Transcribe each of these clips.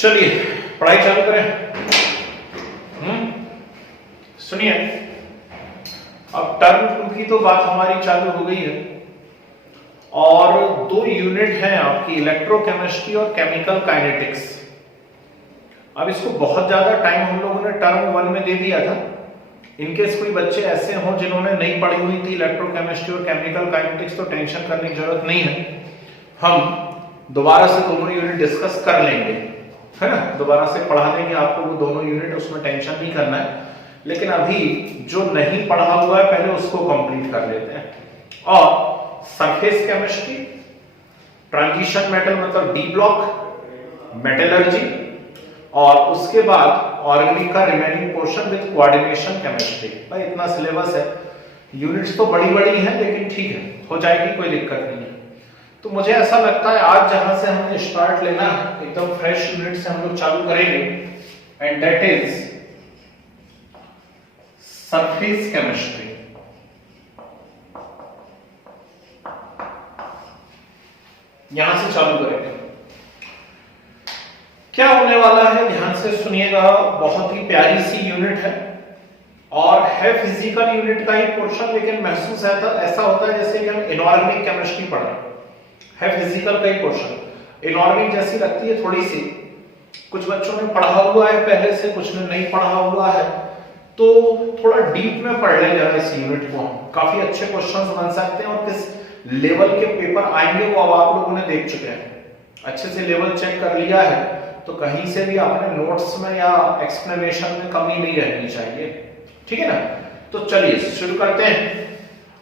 चलिए पढ़ाई चालू करें। सुनिए, अब टर्म 2 की तो बात हमारी चालू हो गई है और 2 यूनिट हैं आपकी, इलेक्ट्रोकेमिस्ट्री और केमिकल काइनेटिक्स। अब इसको बहुत ज्यादा टाइम हम लोगों ने टर्म 1 में दे दिया था। इनकेस कोई बच्चे ऐसे हों जिन्होंने नहीं पढ़ी हुई थी इलेक्ट्रोकेमिस्ट्री और केमिकल काइनेटिक्स, तो टेंशन करने की जरूरत नहीं है। हम दोबारा से दोनों यूनिट डिस्कस कर लेंगे, है ना। दोबारा से पढ़ा देंगे आपको वो दोनों यूनिट, उसमें टेंशन नहीं करना है। लेकिन अभी जो नहीं पढ़ा हुआ है पहले उसको कंप्लीट कर लेते हैं। और सरफेस केमिस्ट्री, ट्रांजिशन मेटल मतलब डी ब्लॉक, मेटलर्जी, और उसके बाद ऑर्गेनिक का remaining portion with coordination chemistry. भाई इतना सिलेबस है, यूनिट्स तो बड़ी बड़ी हैं लेकिन ठीक है, हो जाएगी, कोई दिक्कत नहीं है। तो मुझे ऐसा लगता है आज जहां से हमें स्टार्ट लेना है, एकदम फ्रेश यूनिट से हम लोग चालू करेंगे, and that is surface chemistry. यहां से चालू करेंगे। क्या होने वाला है ध्यान से सुनिएगा, बहुत ही प्यारी सी यूनिट है और है फिजिकल यूनिट का ही पोर्शन, लेकिन महसूस ऐसा होता है जैसे कि हम इनऑर्गेनिक केमिस्ट्री पढ़ रहे है। फिजिकल का ही पोर्शन इनऑर्गेनिक जैसी लगती है थोड़ी सी। कुछ बच्चों ने पढ़ा हुआ है पहले से, कुछ ने नहीं पढ़ा हुआ है, तो थोड़ा डीप में पढ़ लें जरा इस यूनिट को। काफी अच्छे क्वेश्चंस बन सकते हैं और किस लेवल के पेपर आएंगे वो अब आप लोगों ने देख चुके हैं। अच्छे से लेवल चेक कर लिया है तो कहीं से भी अपने नोट्स में या एक्सप्लेनेशन में कमी नहीं रहनी चाहिए, ठीक है ना। तो चलिए शुरू करते हैं।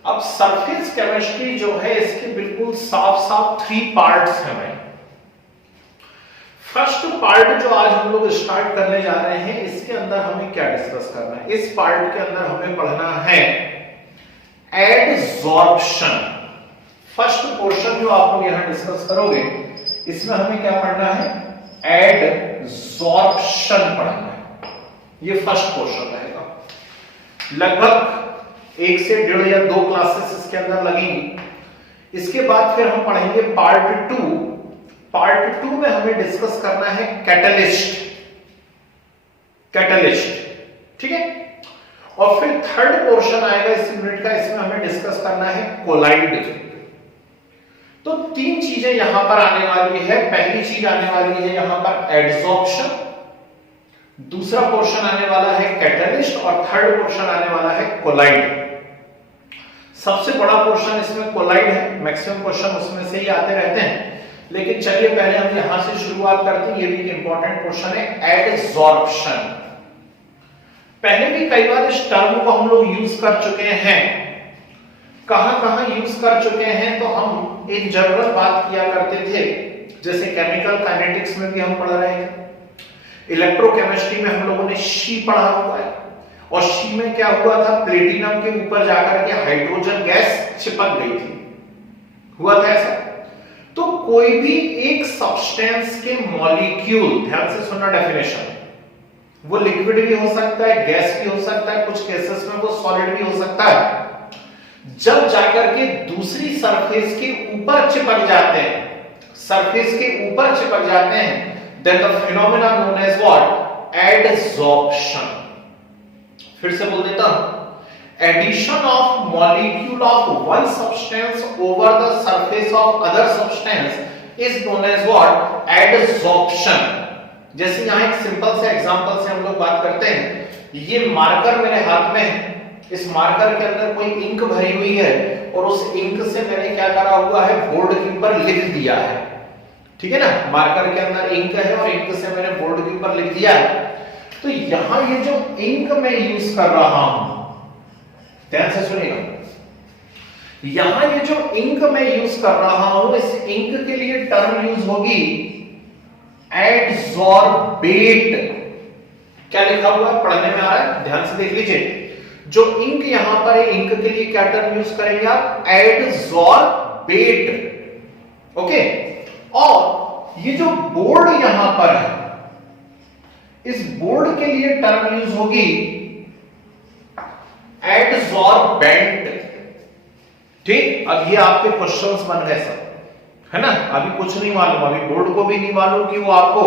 अब सरफेस केमिस्ट्री जो है इसके बिल्कुल साफ साफ 3 पार्ट्स हैं भाई। फर्स्ट पार्ट जो आज हम लोग स्टार्ट करने जा रहे हैं, इसके अंदर हमें क्या डिस्कस करना है? इस पार्ट के अंदर हमें पढ़ना है एडसॉर्प्शन। फर्स्ट पोर्शन जो आप लोग यहां डिस्कस करोगे, इसमें हमें क्या पढ़ना है? एडसॉर्प्शन पढ़ना है। ये फर्स्ट पोर्शन रहेगा। लगभग 1 से 1.5 या 2 क्लासेस इसके अंदर लगेंगी। इसके बाद फिर हम पढ़ेंगे पार्ट 2। पार्ट 2 में हमें डिस्कस करना है कैटलिस्ट, ठीक है। और फिर थर्ड पोर्शन आएगा इस यूनिट का, इसमें हमें डिस्कस करना है कोलाइड। तो 3 चीजें यहां पर आने वाली है। पहली चीज आने वाली है यहां पर एडसॉर्प्शन, दूसरा पोर्शन आने वाला है कैटलिस्ट, और थर्ड पोर्शन आने वाला है कोलाइड। सबसे बड़ा पोर्शन इसमें कोलाइड है, मैक्सिमम क्वेश्चन उसमें से ही आते रहते हैं। लेकिन चलिए पहले हम यहां से शुरुआत करते हैं। ये भी एक इंपॉर्टेंट पोर्शन है एडसॉर्प्शन। पहले भी कई बार इस टर्म को हम लोग यूज कर चुके हैं। कहां यूज कर चुके हैं? तो हम एक जनरल बात किया करते थे, जैसे केमिकल काइनेटिक्स में भी हम पढ़ रहे हैं, इलेक्ट्रोकेमिस्ट्री में हम लोगों ने शी पढ़ा हुआ है, और शी में क्या हुआ था? प्लेटिनम के ऊपर जाकर के हाइड्रोजन गैस चिपक गई थी, हुआ था ऐसा। तो कोई भी एक सब्सटेंस के मॉलिक्यूल, ध्यान से सुनना डेफिनेशन, वो लिक्विड भी हो सकता है, गैस भी हो सकता है, कुछ केसेस में वो सॉलिड भी हो सकता है। जब जाकर के दूसरी सरफेस के ऊपर चिपक जाते हैं, सरफेस के ऊपर चिपक जाते हैं, then the phenomena known as what? Adsorption। फिर से बोल देता हूं, addition of molecule of one substance over the surface of other substance is known as what? Adsorption। जैसे यहां एक सिंपल से एग्जांपल से हम लोग बात करते हैं। ये मार्कर मेरे हाथ में है, इस मार्कर के अंदर कोई इंक भरी हुई है और उस इंक से मैंने क्या करा हुआ है? बोर्ड के ऊपर लिख दिया है, ठीक है ना। मार्कर के अंदर इंक है और इंक से मैंने बोर्ड के ऊपर लिख दिया है। तो यहां ये जो इंक मैं यूज कर रहा हूं, ध्यान से सुनिएगा, यहां ये जो इंक मैं यूज कर रहा हूं, इस इंक के लिए टर्म यूज होगी एडसॉर्बेट। क्या लिखा हुआ है? पढ़ने में आ रहा है, ध्यान से देख लीजिए। जो इंक यहां पर है, इंक के लिए क्या टर्म यूज करेंगे आप? एडसॉर्बेट, ओके। और ये जो बोर्ड यहां पर है, इस बोर्ड के लिए टर्म यूज होगी एडसॉर्बेंट, ठीक। अब ये आपके क्वेश्चंस बन गए सब, है ना, अभी कुछ नहीं मालूम, अभी बोर्ड को भी नहीं मालूम कि वो आपको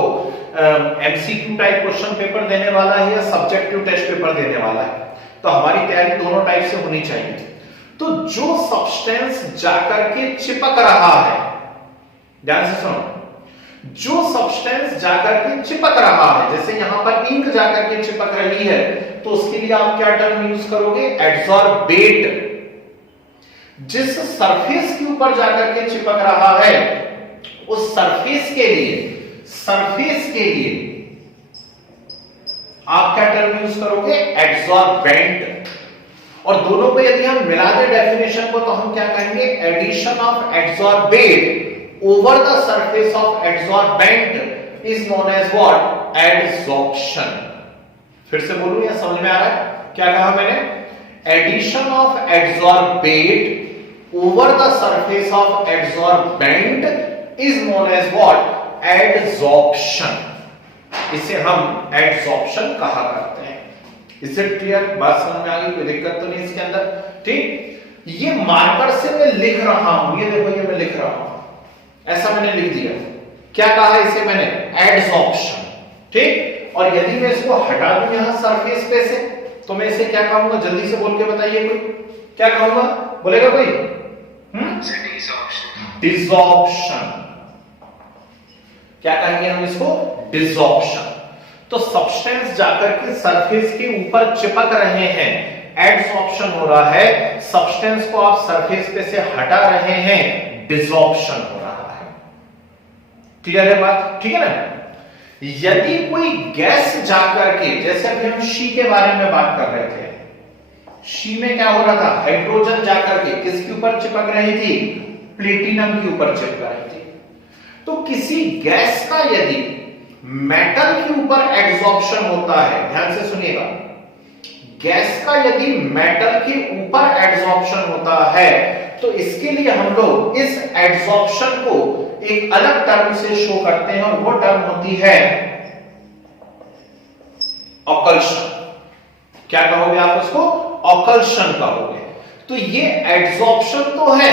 एमसीक्यू टाइप क्वेश्चन पेपर देने वाला है या सब्जेक्टिव टेस्ट पेपर देने वाला है। तो हमारी तैयारी दोनों टाइप से होनी चाहिए। तो जो सब्सटेंस जाकर के चिपक रहा है, ध्यान से सुनो, जो सब्सटेंस जाकर के चिपक रहा है, जैसे यहां पर इंक जाकर के चिपक रही है, तो उसके लिए आप क्या टर्म यूज करोगे, एड्सॉर्बेट। जिस सरफेस के ऊपर जाकर के चिपक रहा है उस सरफेस के लिए आप क्या टर्म यूज करोगे, एड्सॉर्बेंट। और दोनों को यदि हम मिला दें डेफिनेशन को तो हम क्या कहेंगे, addition of adsorbate over the surface of adsorbent is known as what, adsorption। फिर से बोलूं या समझ में आ रहा है क्या कहा मैंने, addition of adsorbate over the surface of adsorbent is known as what, adsorption। इसे हम एड्सॉर्प्शन कहा करते हैं। इससे क्लियर बात समझ में आ गई, कोई दिक्कत तो नहीं इसके अंदर, ठीक। ये मार्कर से मैं लिख रहा हूं, ये देखो ये मैं लिख रहा हूं, ऐसा मैंने लिख दिया, क्या कहा इसे मैंने, एड्सॉर्प्शन, ठीक। और यदि मैं इसको हटा दूं यहां सरफेस पे से, तो मैं इसे क्या कहूंगा, जल्दी से बोल के बताइए कोई, क्या कहूंगा, बोलेगा कोई, डिसॉर्प्शन। क्या कहेंगे हम इसको, डिसॉर्प्शन। तो सब्सटेंस जाकर के सरफेस के ऊपर चिपक रहे हैं, एड्सॉर्प्शन हो रहा है, सब्सटेंस को आप सरफेस पे से हटा रहे हैं, डिसॉर्प्शन हो रहा है। क्लियर है बात, ठीक है ना। यदि कोई गैस जाकर के, जैसे अभी हम शी के बारे में बात कर रहे थे, शी में क्या हो रहा था, हाइड्रोजन जाकर के किसके ऊपर चिपक रही थी, प्लेटिनम के ऊपर चिपक रही थी। तो किसी गैस का यदि मेटल के ऊपर एड्सॉर्प्शन होता है, ध्यान से सुनिएगा, गैस का यदि मेटल के ऊपर एड्सॉर्प्शन होता है तो इसके लिए हम लोग इस एड्सॉर्प्शन को एक अलग टर्म से शो करते हैं और वो टर्म होती है ऑकल्शन। क्या कहोगे आप उसको, ऑकल्शन कहोगे। तो ये एड्सॉर्प्शन तो है,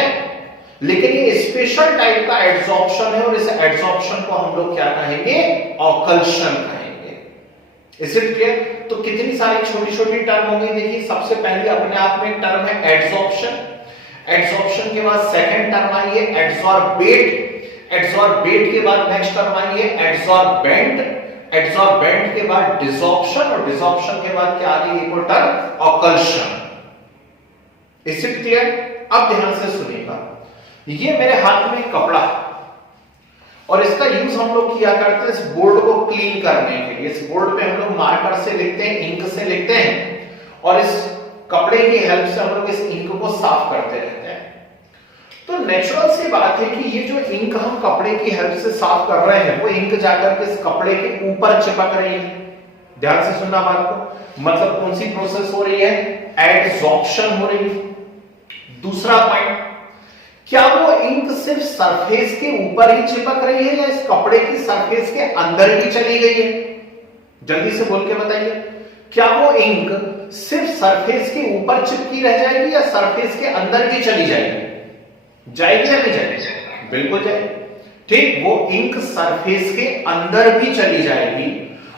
लेकिन ये स्पेशल टाइप का एड्सॉर्प्शन है और इस एड्सॉर्प्शन को हम लोग क्या कहेंगे, ऑकल्शन कहेंगे। Is it clear. तो कितनी सारी छोटी छोटी टर्म हो गई, देखिए सबसे पहले अपने आप में टर्म है एड्सॉर्प्शन, एड्सॉर्प्शन के बाद सेकंड टर्म आई है एड्सॉर्बेट, एड्सॉर्बेट के बाद नेक्स्ट टर्म आई है एड्सॉर्बेंट, एड्सॉर्बेंट के बाद डिसॉर्प्शन और डिसॉर्प्शन के बाद क्या आ गई एक और term, occlusion. Is it clear. अब ध्यान से सुनिएगा, ये मेरे हाथ में कपड़ा है और इसका यूज हम लोग किया करते हैं इस बोर्ड को क्लीन करने के लिए। इस बोर्ड पे हम लोग मार्कर से लिखते हैं, इंक से लिखते हैं और इस कपड़े की हेल्प से हम लोग इस इंक को साफ करते रहते हैं। तो नेचुरल सी बात है कि ये जो इंक हम कपड़े की हेल्प से साफ कर रहे हैं वो इंक जाकर के इस कपड़े के ऊपर चिपक रही है। ध्यान से सुनना बात को, मतलब कौन सी प्रोसेस हो रही है, एड्सॉर्प्शन हो रही है। दूसरा पॉइंट, क्या वो इंक सिर्फ सरफेस के ऊपर ही चिपक रही है या इस कपड़े की सरफेस के अंदर भी चली गई है, जल्दी से बोल के बताइए। क्या वो इंक सिर्फ सरफेस के ऊपर चिपकी रह जाएगी या सरफेस के अंदर भी चली जाएगी, जाएगी या नहीं जाएगी, बिल्कुल जाएगी, ठीक। वो इंक सरफेस के अंदर भी चली जाएगी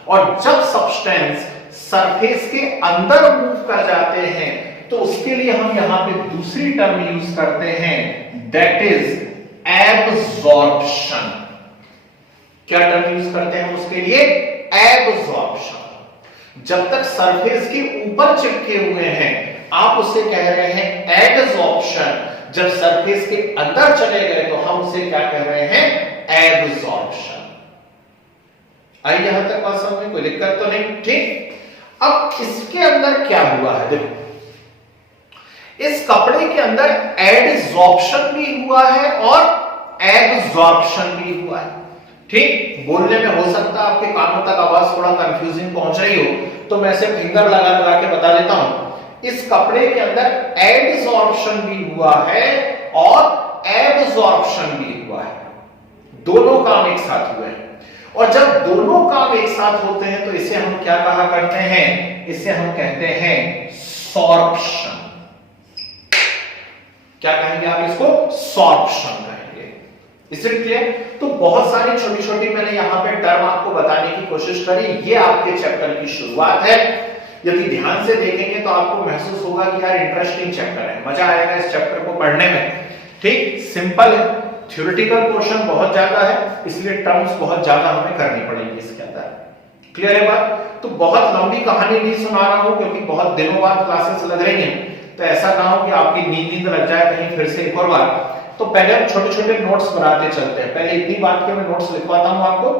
और जब सब्सटेंस सरफेस के अंदर मूव कर जाते हैं तो उसके लिए हम यहां पे दूसरी टर्म यूज करते हैं, दैट इज एब्सॉर्प्शन। क्या टर्म यूज करते हैं उसके लिए, एब्सॉर्प्शन। जब तक सरफेस के ऊपर चिपके हुए हैं आप उसे कह रहे हैं एड्सॉर्प्शन, जब सरफेस के अंदर चले गए तो हम उसे क्या कह रहे हैं, एब्सॉर्प्शन। आई यहां तक बात समझ में, कोई दिक्कत तो नहीं, ठीक। अब इसके अंदर क्या हुआ है, देखो इस कपड़े के अंदर एड्सॉर्प्शन भी हुआ है और एब्सॉर्प्शन भी हुआ है, ठीक। बोलने में हो सकता है आपके कानों तक आवाज थोड़ा कंफ्यूजिंग पहुंच रही हो, तो मैं इसे फिंगर लगा लगा के बता देता हूं। इस कपड़े के अंदर एड्सॉर्प्शन भी हुआ है और एब्सॉर्प्शन भी हुआ है, दोनों काम एक साथ हुए हैं। और जब दोनों काम एक साथ होते हैं तो इसे हम क्या कहा करते हैं, इसे हम कहते हैं सॉर्प्शन। क्या कहेंगे आप इसको, सॉर्प्शन कहेंगे। Is it clear? तो बहुत सारी छोटी छोटी मैंने यहाँ पे टर्म आपको बताने की कोशिश करी। ये आपके चैप्टर की शुरुआत है। यदि ध्यान से देखेंगे तो आपको महसूस होगा कि यार इंटरेस्टिंग चैप्टर है, मजा आएगा इस चैप्टर को पढ़ने में। ठीक, सिंपल है, थ्योरेटिकल पोर्शन बहुत ज्यादा है, इसलिए टर्म्स बहुत ज्यादा हमें करनी पड़ेगी इसके अंदर। क्लियर है बात? तो बहुत लंबी कहानी नहीं सुना रहा हूं क्योंकि बहुत दिनों बाद क्लासेस लग रही हैं, तो ऐसा ना हो कि आपकी नींद लग जाए कहीं फिर से एक और बार। तो पहले हम छोटे छोटे नोट्स बनाते चलते हैं। पहले इतनी बात के मैं नोट्स लिखवाता हूं आपको,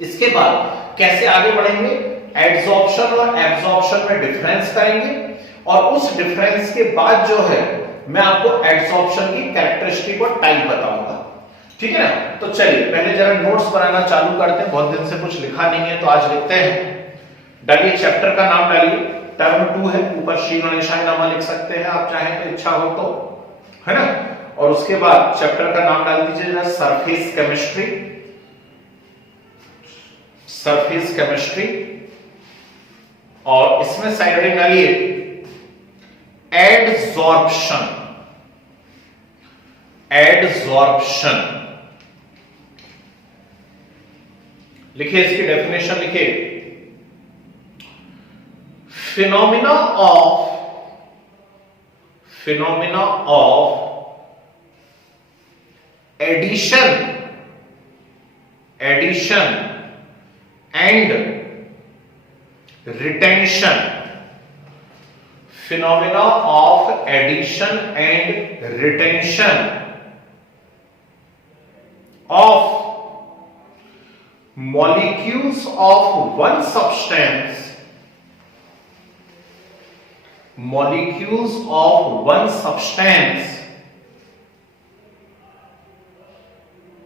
इसके बाद कैसे आगे बढ़ेंगे, एड्सॉर्प्शन और एब्सॉर्प्शन में डिफरेंस करेंगे, और उस डिफरेंस के बाद जो है मैं आपको एड्सॉर्प्शन की कैरेक्टरिस्टिक और टाइप बताऊंगा। ठीक है ना? तो चलिए पहले जरा नोट्स बनाना चालू करते हैं। बहुत दिन से कुछ लिखा नहीं है तो आज लिखते हैं। डालिए, चैप्टर का नाम डालिए, टर्म 2 है, ऊपर श्री गणेशाय नमः लिख सकते हैं आप चाहें तो, इच्छा हो तो, है ना? और उसके बाद चैप्टर का नाम डाल दीजिए जरा सरफेस केमिस्ट्री, सरफेस केमिस्ट्री, और इसमें साइड हेडिंग डालिए एडसॉर्प्शन, एडसॉर्प्शन लिखिए, इसकी डेफिनेशन लिखिए, phenomena of addition and retention, phenomena of addition and retention of molecules of one substance,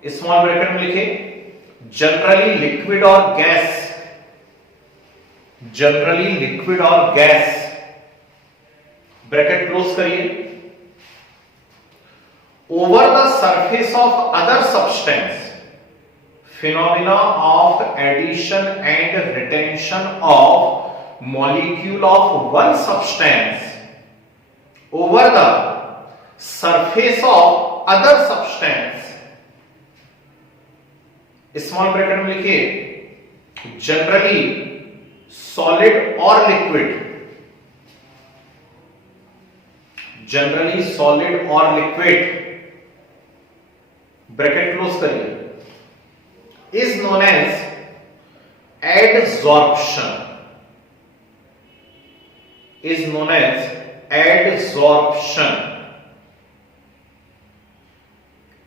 small bracket में लिखे, जनरली लिक्विड और गैस, ब्रैकेट क्लोज करिए, over the surface of other substance, phenomena of addition and retention of molecule of one substance over the surface of other substance, small bracket में लिखिए, generally solid और liquid, generally solid और liquid, bracket close करिए, is known as adsorption,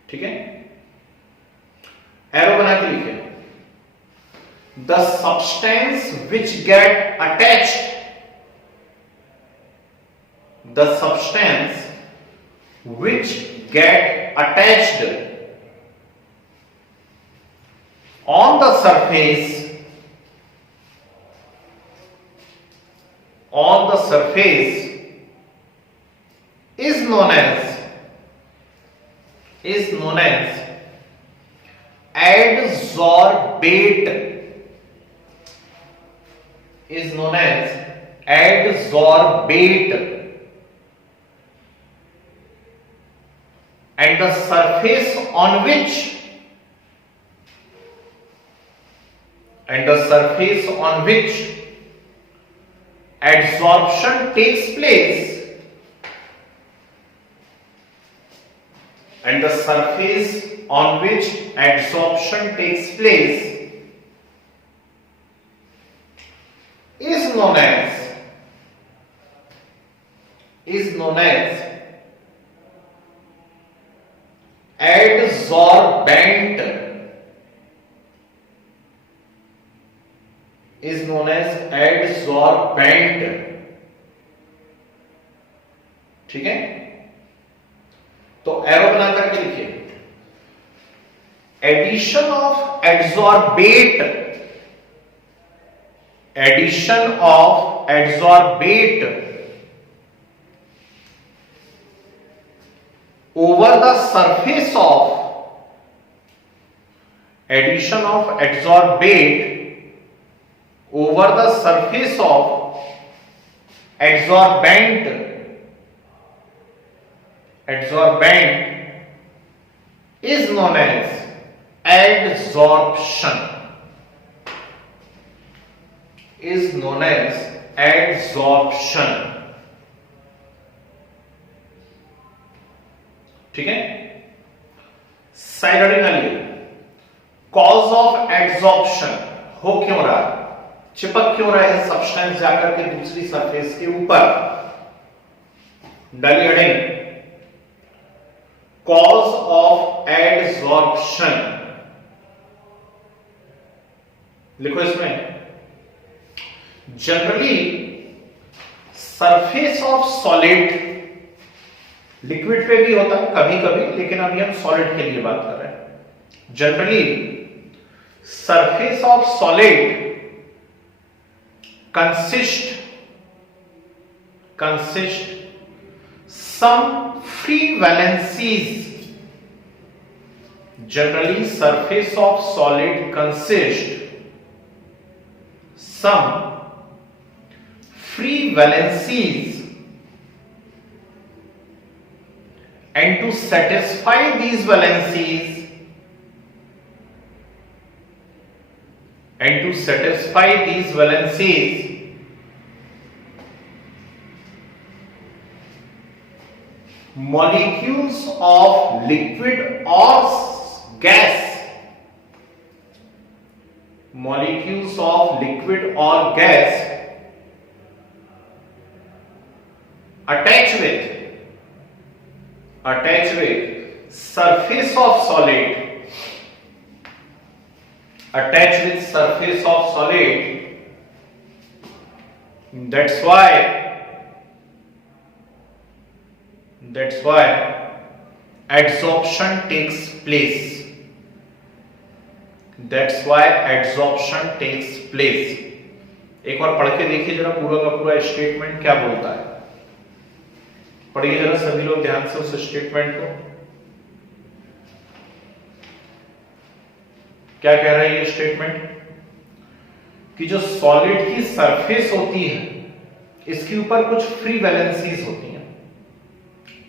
ठीक है? Arrow बना के लिखे, the substance which get attached, the substance which get attached on the surface is known as adsorbate, and the surface on which adsorption takes place, is known as adsorbent, ठीक है? तो arrow बना करके लिखिए, addition of adsorbate over the surface of addition of adsorbate over the surface of adsorbent is known as adsorption. Is known as adsorption. ठीक है, साइडोडिनली cause of adsorption हो क्यों रहा है, चिपक क्यों रहा है सब्सटेंस जाकर के दूसरी सरफेस के ऊपर, डली हेडिंग कॉज ऑफ एड्सॉर्प्शन लिखो इसमें। Generally surface of solid, liquid पे भी होता है कभी कभी, लेकिन अभी हम सॉलिड के लिए बात कर रहे हैं। Generally surface of solid consist some free valencies. Generally surface of solid consist some free valencies, and to satisfy these valencies, molecules of liquid or gas attach with surface of solid, that's why adsorption takes place. एक बार पढ़ के देखिए जरा पूरा का पूरा statement क्या बोलता है, पढ़िए जरा सभी लोग ध्यान से उस स्टेटमेंट को। क्या कह रहा है ये स्टेटमेंट कि जो सॉलिड की सरफेस होती है इसके ऊपर कुछ फ्री वैलेंसीज होती हैं,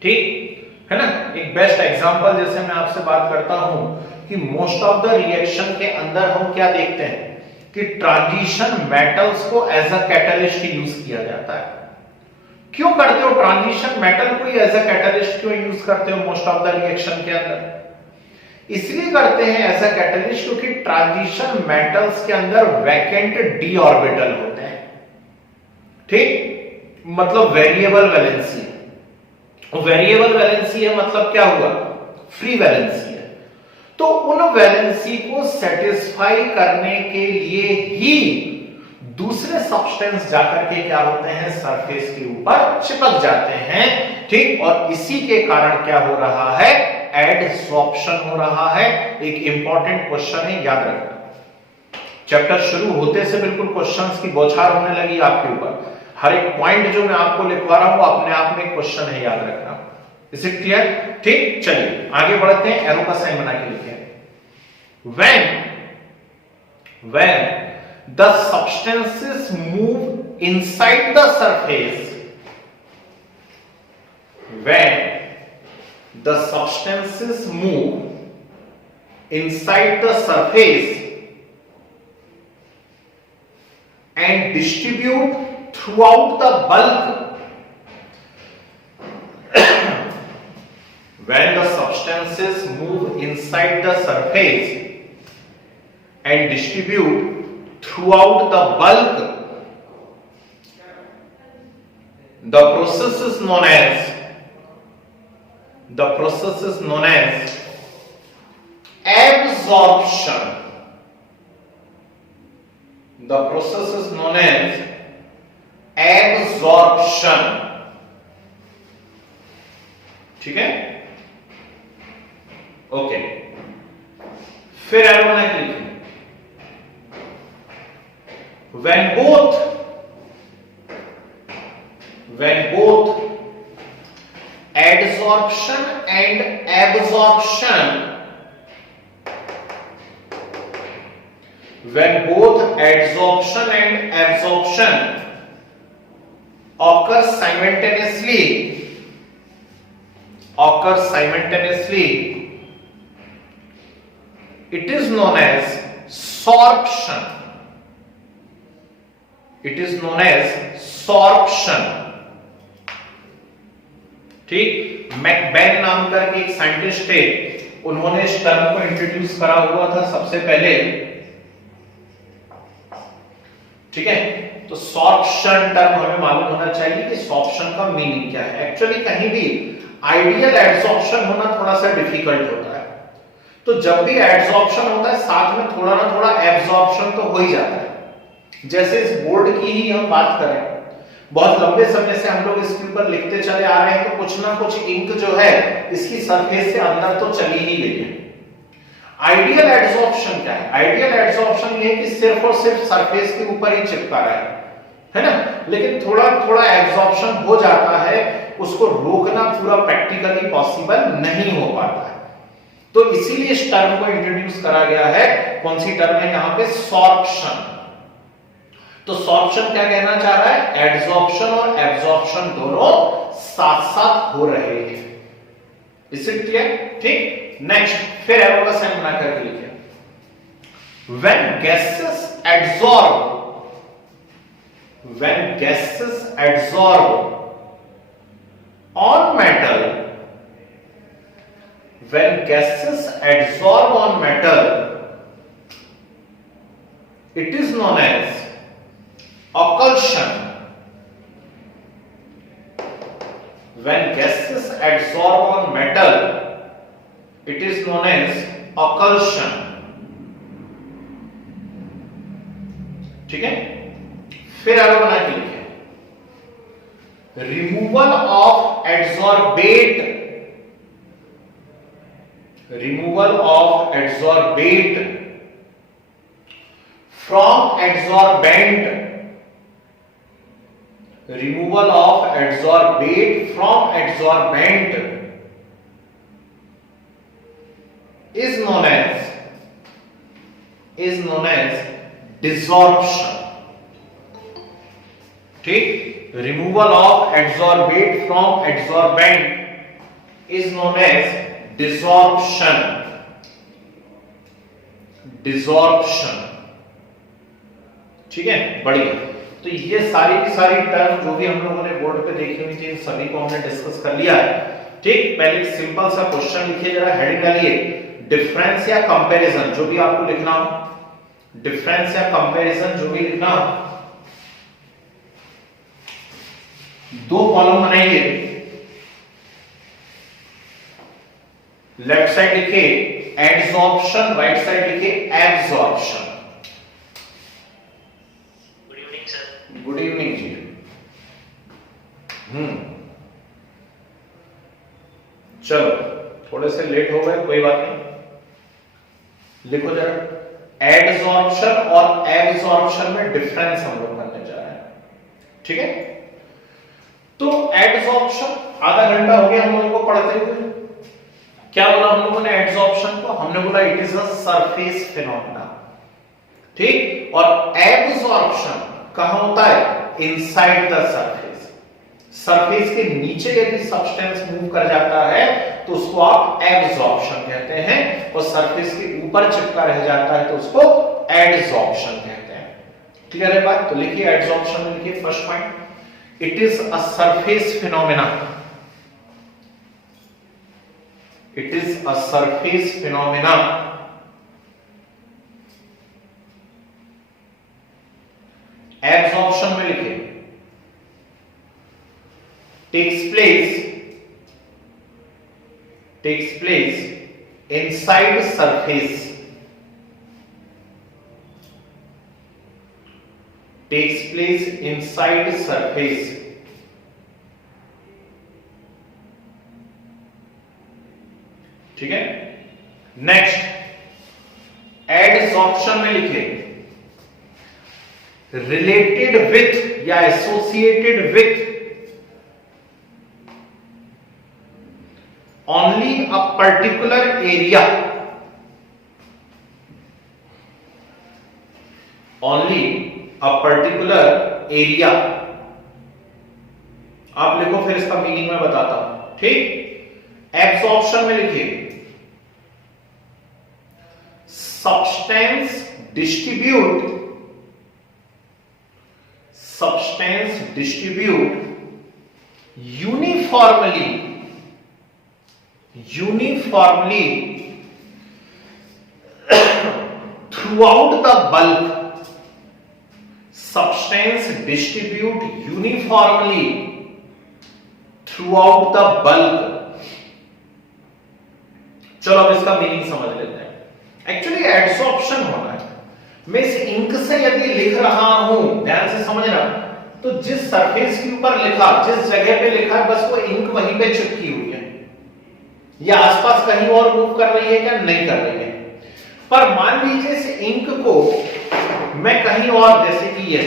ठीक है ना। एक बेस्ट एग्जांपल जैसे मैं आपसे बात करता हूं कि मोस्ट ऑफ द रिएक्शन के अंदर हम क्या देखते हैं कि ट्रांजिशन मेटल्स को एज अ कैटलिस्ट यूज किया जाता है। क्यों करते हो ट्रांजिशन मेटल को एज अ कैटलिस्ट क्यों यूज करते हो मोस्ट ऑफ द रिएक्शन के अंदर? इसलिए करते हैं एज अ कैटलिस्ट क्योंकि ट्रांजिशन मेटल्स के अंदर वैकेंट डी ऑर्बिटल होते हैं, ठीक, मतलब वेरिएबल वैलेंसी। वेरिएबल वैलेंसी है मतलब क्या हुआ, फ्री वैलेंसी है। तो उन वैलेंसी को सेटिस्फाई करने के लिए ही दूसरे सब्सटेंस जाकर के क्या होते हैं, सरफेस के ऊपर चिपक जाते हैं, ठीक। और इसी के कारण क्या हो रहा है, एडसॉर्प्शन हो रहा है। एक इंपॉर्टेंट क्वेश्चन है, याद रखना। चैप्टर शुरू होते से बिल्कुल क्वेश्चंस की बौछार होने लगी आपके ऊपर। हर एक पॉइंट जो मैं आपको लिखवा रहा हूं अपने आप में क्वेश्चन है, याद रखना। Is it clear? ठीक, चलिए आगे बढ़ते हैं। एरो का साइन बना के लिखिए। when the substances move inside the surface, when the substances move inside the surface and distribute throughout the bulk, when the substances move inside the surface and distribute throughout the bulk, the process is known as absorption. The process is known as absorption. ठीक है, okay. फिर arrow बना के लिखिए। when both adsorption and absorption occur simultaneously, it is known as sorption, it is known as sorption. ठीक, McBain नाम का एक साइंटिस्ट है, उन्होंने इस टर्म को इंट्रोड्यूस करा हुआ था सबसे पहले। ठीक है, तो सॉर्प्शन टर्म हमें मालूम होना चाहिए कि सॉर्प्शन का मीनिंग क्या है। एक्चुअली कहीं भी आइडियल एड्सॉर्प्शन होना थोड़ा सा डिफिकल्ट होता है, तो जब भी एड्सॉर्प्शन होता है साथ में थोड़ा ना थोड़ा एब्सॉर्प्शन तो हो ही जाता है। जैसे इस बोर्ड की ही हम बात करें, बहुत लंबे समय से हम लोग इसके ऊपर लिखते चले आ रहे हैं, तो कुछ ना कुछ इंक जो है इसकी सरफेस से अंदर तो चली ही गई है। आइडियल एड्सॉर्प्शन क्या है? आइडियल एड्सॉर्प्शन ये है कि सिर्फ और सिर्फ सरफेस के ऊपर ही चिपका रहा है ना, लेकिन थोड़ा थोड़ा एब्सॉर्प्शन हो जाता है, उसको रोकना पूरा प्रैक्टिकली पॉसिबल नहीं हो पाता है। तो इसीलिए इस टर्म को इंट्रोड्यूस करा गया है। कौन सी टर्म है यहां पे? सॉर्प्शन। तो सॉर्प्शन क्या कहना चाह रहा है? एड्सॉर्प्शन और एब्सॉर्प्शन दोनों साथ साथ हो रहे हैं। Is it clear? ठीक, नेक्स्ट फिर एरो का साइन बना करके लिखिए। When gases adsorb, when gases adsorb on metal, when gases adsorb on metal, it is known as occlusion. When gases adsorb on metal, it is known as occlusion. ठीक है, फिर आगे बना के लिखे। Removal of adsorbate, removal of adsorbate from adsorbent, removal of adsorbate from adsorbent is known as desorption. ठीक, removal of adsorbate from adsorbent is known as desorption, desorption. ठीक है, बढ़िया। तो ये सारी की सारी टर्म जो भी हम लोगों ने बोर्ड पे देखी हुई थी, इन सभी को हमने डिस्कस कर लिया है। ठीक, पहले एक सिंपल सा क्वेश्चन लिखिए, जरा हेडिंग डालिए डिफरेंस या कंपैरिजन, जो भी आपको लिखना हो, डिफरेंस या कंपैरिजन जो भी लिखना हो, दो कॉलम बनाइए। लेफ्ट साइड लिखिए एड्सॉर्प्शन, राइट साइड लिखिए absorption. Good evening sir. Good evening ji. चलो थोड़े से लेट हो गए, कोई बात नहीं, लिखो जरा। एडसॉर्प्शन और एब्सॉर्प्शन में डिफरेंस हम लोग करने जा रहे हैं। ठीक है, तो एडसॉर्प्शन आधा घंटा हो गया हम लोगों को पढ़ते हुए। क्या बोला हम लोगों ने एडसॉर्प्शन को? हमने बोला it is a surface phenomena. ठीक, और एब्सॉर्प्शन कहां होता है? Inside the surface. सरफेस के नीचे यदि सब्सटेंस मूव कर जाता है तो उसको आप एब्सॉर्प्शन कहते हैं, और सरफेस के ऊपर चिपका रह जाता है तो उसको एडसॉर्प्शन कहते हैं। क्लियर है बात? तो लिखिए एडसॉर्प्शन में लिखिए first point, it is a surface phenomena, it is a surface phenomena absorption में लिखिए takes place inside surface, takes place inside surface। ठीक है, नेक्स्ट एडसॉर्प्शन में लिखिए रिलेटेड विथ या associated with only a particular area, only a particular area। आप लिखो, फिर इसका मीनिंग मैं बताता हूं। ठीक, एब्सॉर्प्शन में लिखिए distribute uniformly throughout the bulk. Substance distribute uniformly throughout the bulk. चलो अब इसका मीनिंग समझ लेते हैं। एक्चुअली एडसॉर्प्शन होना है। मैं इस इंक से यदि लिख रहा हूं, ध्यान से समझना, तो जिस सरफेस के ऊपर लिखा, जिस जगह पे लिखा है, बस वो इंक वहीं पे चिपकी हुई है, या आसपास कहीं और मूव कर रही है क्या? नहीं कर रही है। पर मान लीजिए इस इंक को मैं कहीं और, जैसे कि ये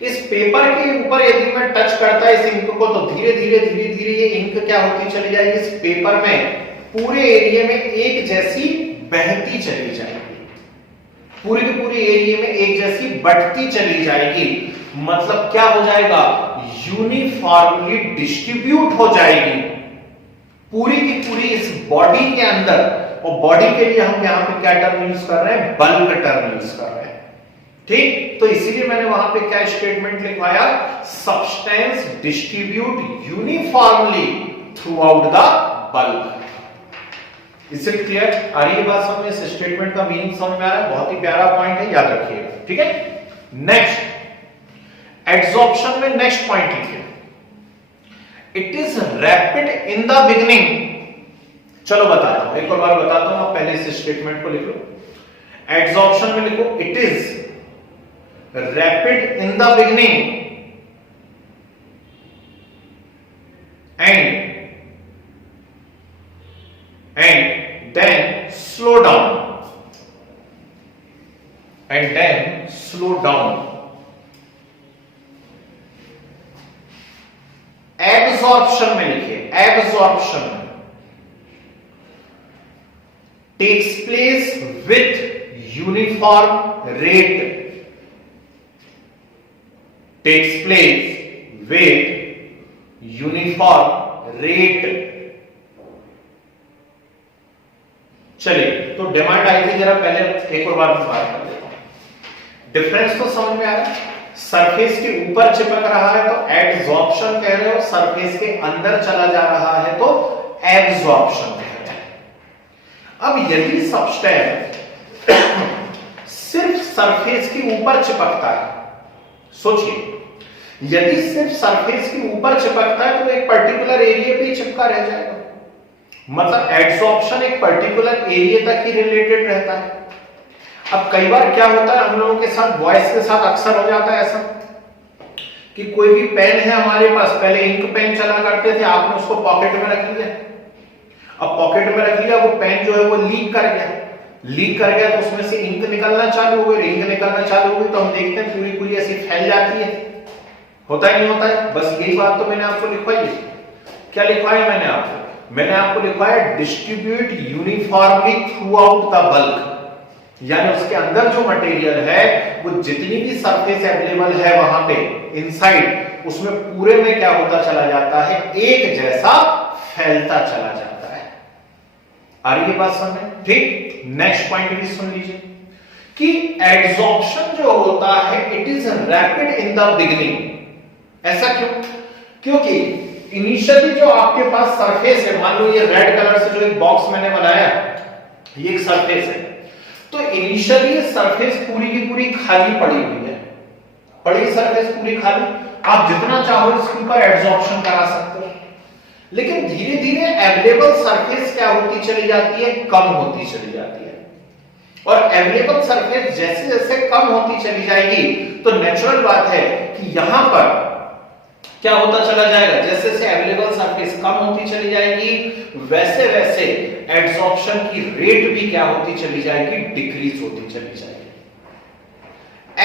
इस पेपर के ऊपर यदि मैं टच करता इस इंक को, तो धीरे धीरे ये इंक क्या होती चली जाएगी, इस पेपर में पूरे एरिया में एक जैसी बहती चली जाएगी, पूरी की पूरी एरिया में एक जैसी बढ़ती चली जाएगी। मतलब क्या हो जाएगा? यूनिफॉर्मली डिस्ट्रीब्यूट हो जाएगी पूरी की पूरी इस बॉडी के अंदर। और बॉडी के लिए हम यहां पे क्या टर्म यूज कर रहे हैं? बल्क टर्म यूज कर रहे हैं। ठीक, तो इसीलिए मैंने वहां पे क्या स्टेटमेंट लिखवाया? Substance distribute uniformly throughout the bulk. Is it clear? आ रही है बात समझ में? इस स्टेटमेंट का मीनिंग समझ में आ रहा है? बहुत ही प्यारा पॉइंट है, याद रखिएगा। ठीक है, नेक्स्ट एड्सॉर्प्शन में नेक्स्ट पॉइंट लिखिए, it is rapid in the beginning. चलो बताता हूं, एक और बार बताता हूं, आप पहले इस स्टेटमेंट को लिख लो। एड्सॉर्प्शन में लिखो, it is rapid in the beginning and then slow down, absorption में लिखिए, absorption takes place with uniform rate, takes place with uniform rate. चलिए, तो डिमांड आई थी, जरा पहले एक और बार बात कर देता हूं। डिफरेंस तो समझ में आ रहा है? सरफेस के ऊपर चिपक रहा है तो एडसॉर्प्शन कह रहे हो, सरफेस के अंदर चला जा रहा है तो एब्सॉर्प्शन कह रहे हैं। अब यदि सब्सटेंस सिर्फ सरफेस के ऊपर चिपकता है, सोचिए, यदि सिर्फ सरफेस के ऊपर चिपकता है तो एक पर्टिकुलर एरिया पे चिपका रह जाएगा। मतलब एडसॉर्प्शन एक पर्टिकुलर एरिया तक ही रिलेटेड रहता है। अब कई बार क्या होता है, हम लोगों के साथ, बॉयज के साथ अक्सर हो जाता है ऐसा कि कोई भी पेन है हमारे पास, पहले इंक पेन चला करते थे, आपने उसको पॉकेट में रख लिया। अब पॉकेट में रख लिया, वो पेन जो है वो लीक कर गया तो उसमें से इंक निकलना चालू हो गई। इंक निकलना चालू हो गई तो हम देखते हैं पूरी पूरी ऐसी फैल जाती है। होता है नहीं होता है? बस यही बात तो मैंने आपको लिखवाई है। क्या लिखवाया मैंने आपको? मैंने आपको लिखवाया distribute uniformly throughout the bulk, यानी उसके अंदर जो मटेरियल है वो जितनी भी सरफेस अवेलेबल है वहां पे इनसाइड, उसमें पूरे में क्या होता चला जाता है? एक जैसा फैलता चला जाता है। आ रही है बात समझ में? ठीक, नेक्स्ट पॉइंट भी सुन लीजिए कि एडसॉर्प्शन जो होता है it is rapid in the beginning. ऐसा क्यों? क्योंकि इनिशियली जो आपके पास सरफेस है, मान लो ये रेड कलर से जो एक बॉक्स मैंने बनाया, ये एक सरफेस है, तो इनिशियली ये सरफेस पूरी की पूरी खाली पड़ी हुई है, पड़ी सरफेस पूरी खाली। आप जितना चाहो इसके ऊपर एडसॉर्प्शन करा सकते हो, लेकिन धीरे धीरे अवेलेबल सरफेस क्या होती चली जाती है? कम होती चली जाती है। और अवेलेबल सरफेस जैसे जैसे कम होती चली जाएगी तो नेचुरल बात है कि यहां पर क्या होता चला जाएगा? जैसे जैसे अवेलेबल सरफेस कम होती चली जाएगी, वैसे वैसे एडसॉर्प्शन की रेट भी क्या होती चली जाएगी? डिक्रीज होती चली जाएगी।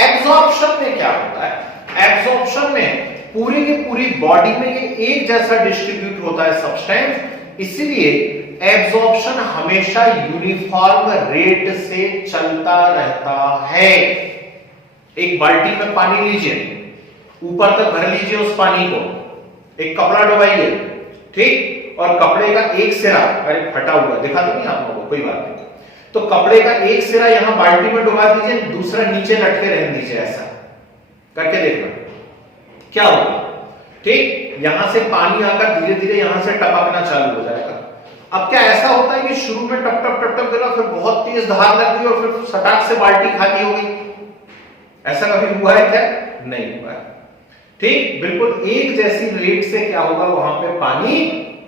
एब्सॉर्प्शन में क्या होता है? एब्सॉर्प्शन में पूरी की पूरी बॉडी में ये एक जैसा डिस्ट्रीब्यूट होता है सब्सटेंस, इसलिए एब्सॉर्प्शन हमेशा यूनिफॉर्म रेट से चलता रहता है। एक बाल्टी में पानी लीजिए, ऊपर तक भर लीजिए उस पानी को, एक कपड़ा डुबाइए, ठीक, और कपड़े का एक सिरा, अरे फटा हुआ दिखा तो नहीं आप लोगों को, कोई बात नहीं, तो कपड़े का एक सिरा यहां बाल्टी में डुबा दीजिए, दूसरा नीचे लटके रहने दीजिए, ऐसा करके देखना क्या होगा। ठीक, यहां से पानी आकर धीरे धीरे यहां से टपकना चालू हो जाएगा। अब क्या ऐसा होता है कि शुरू में टप टप टप टप गिरा, फिर बहुत तेज धार लग गई और फिर सटाक से बाल्टी खाली हो गई? ऐसा कभी हुआ है क्या? नहीं हुआ है। ठीक, बिल्कुल एक जैसी रेट से क्या होगा, वहां पे पानी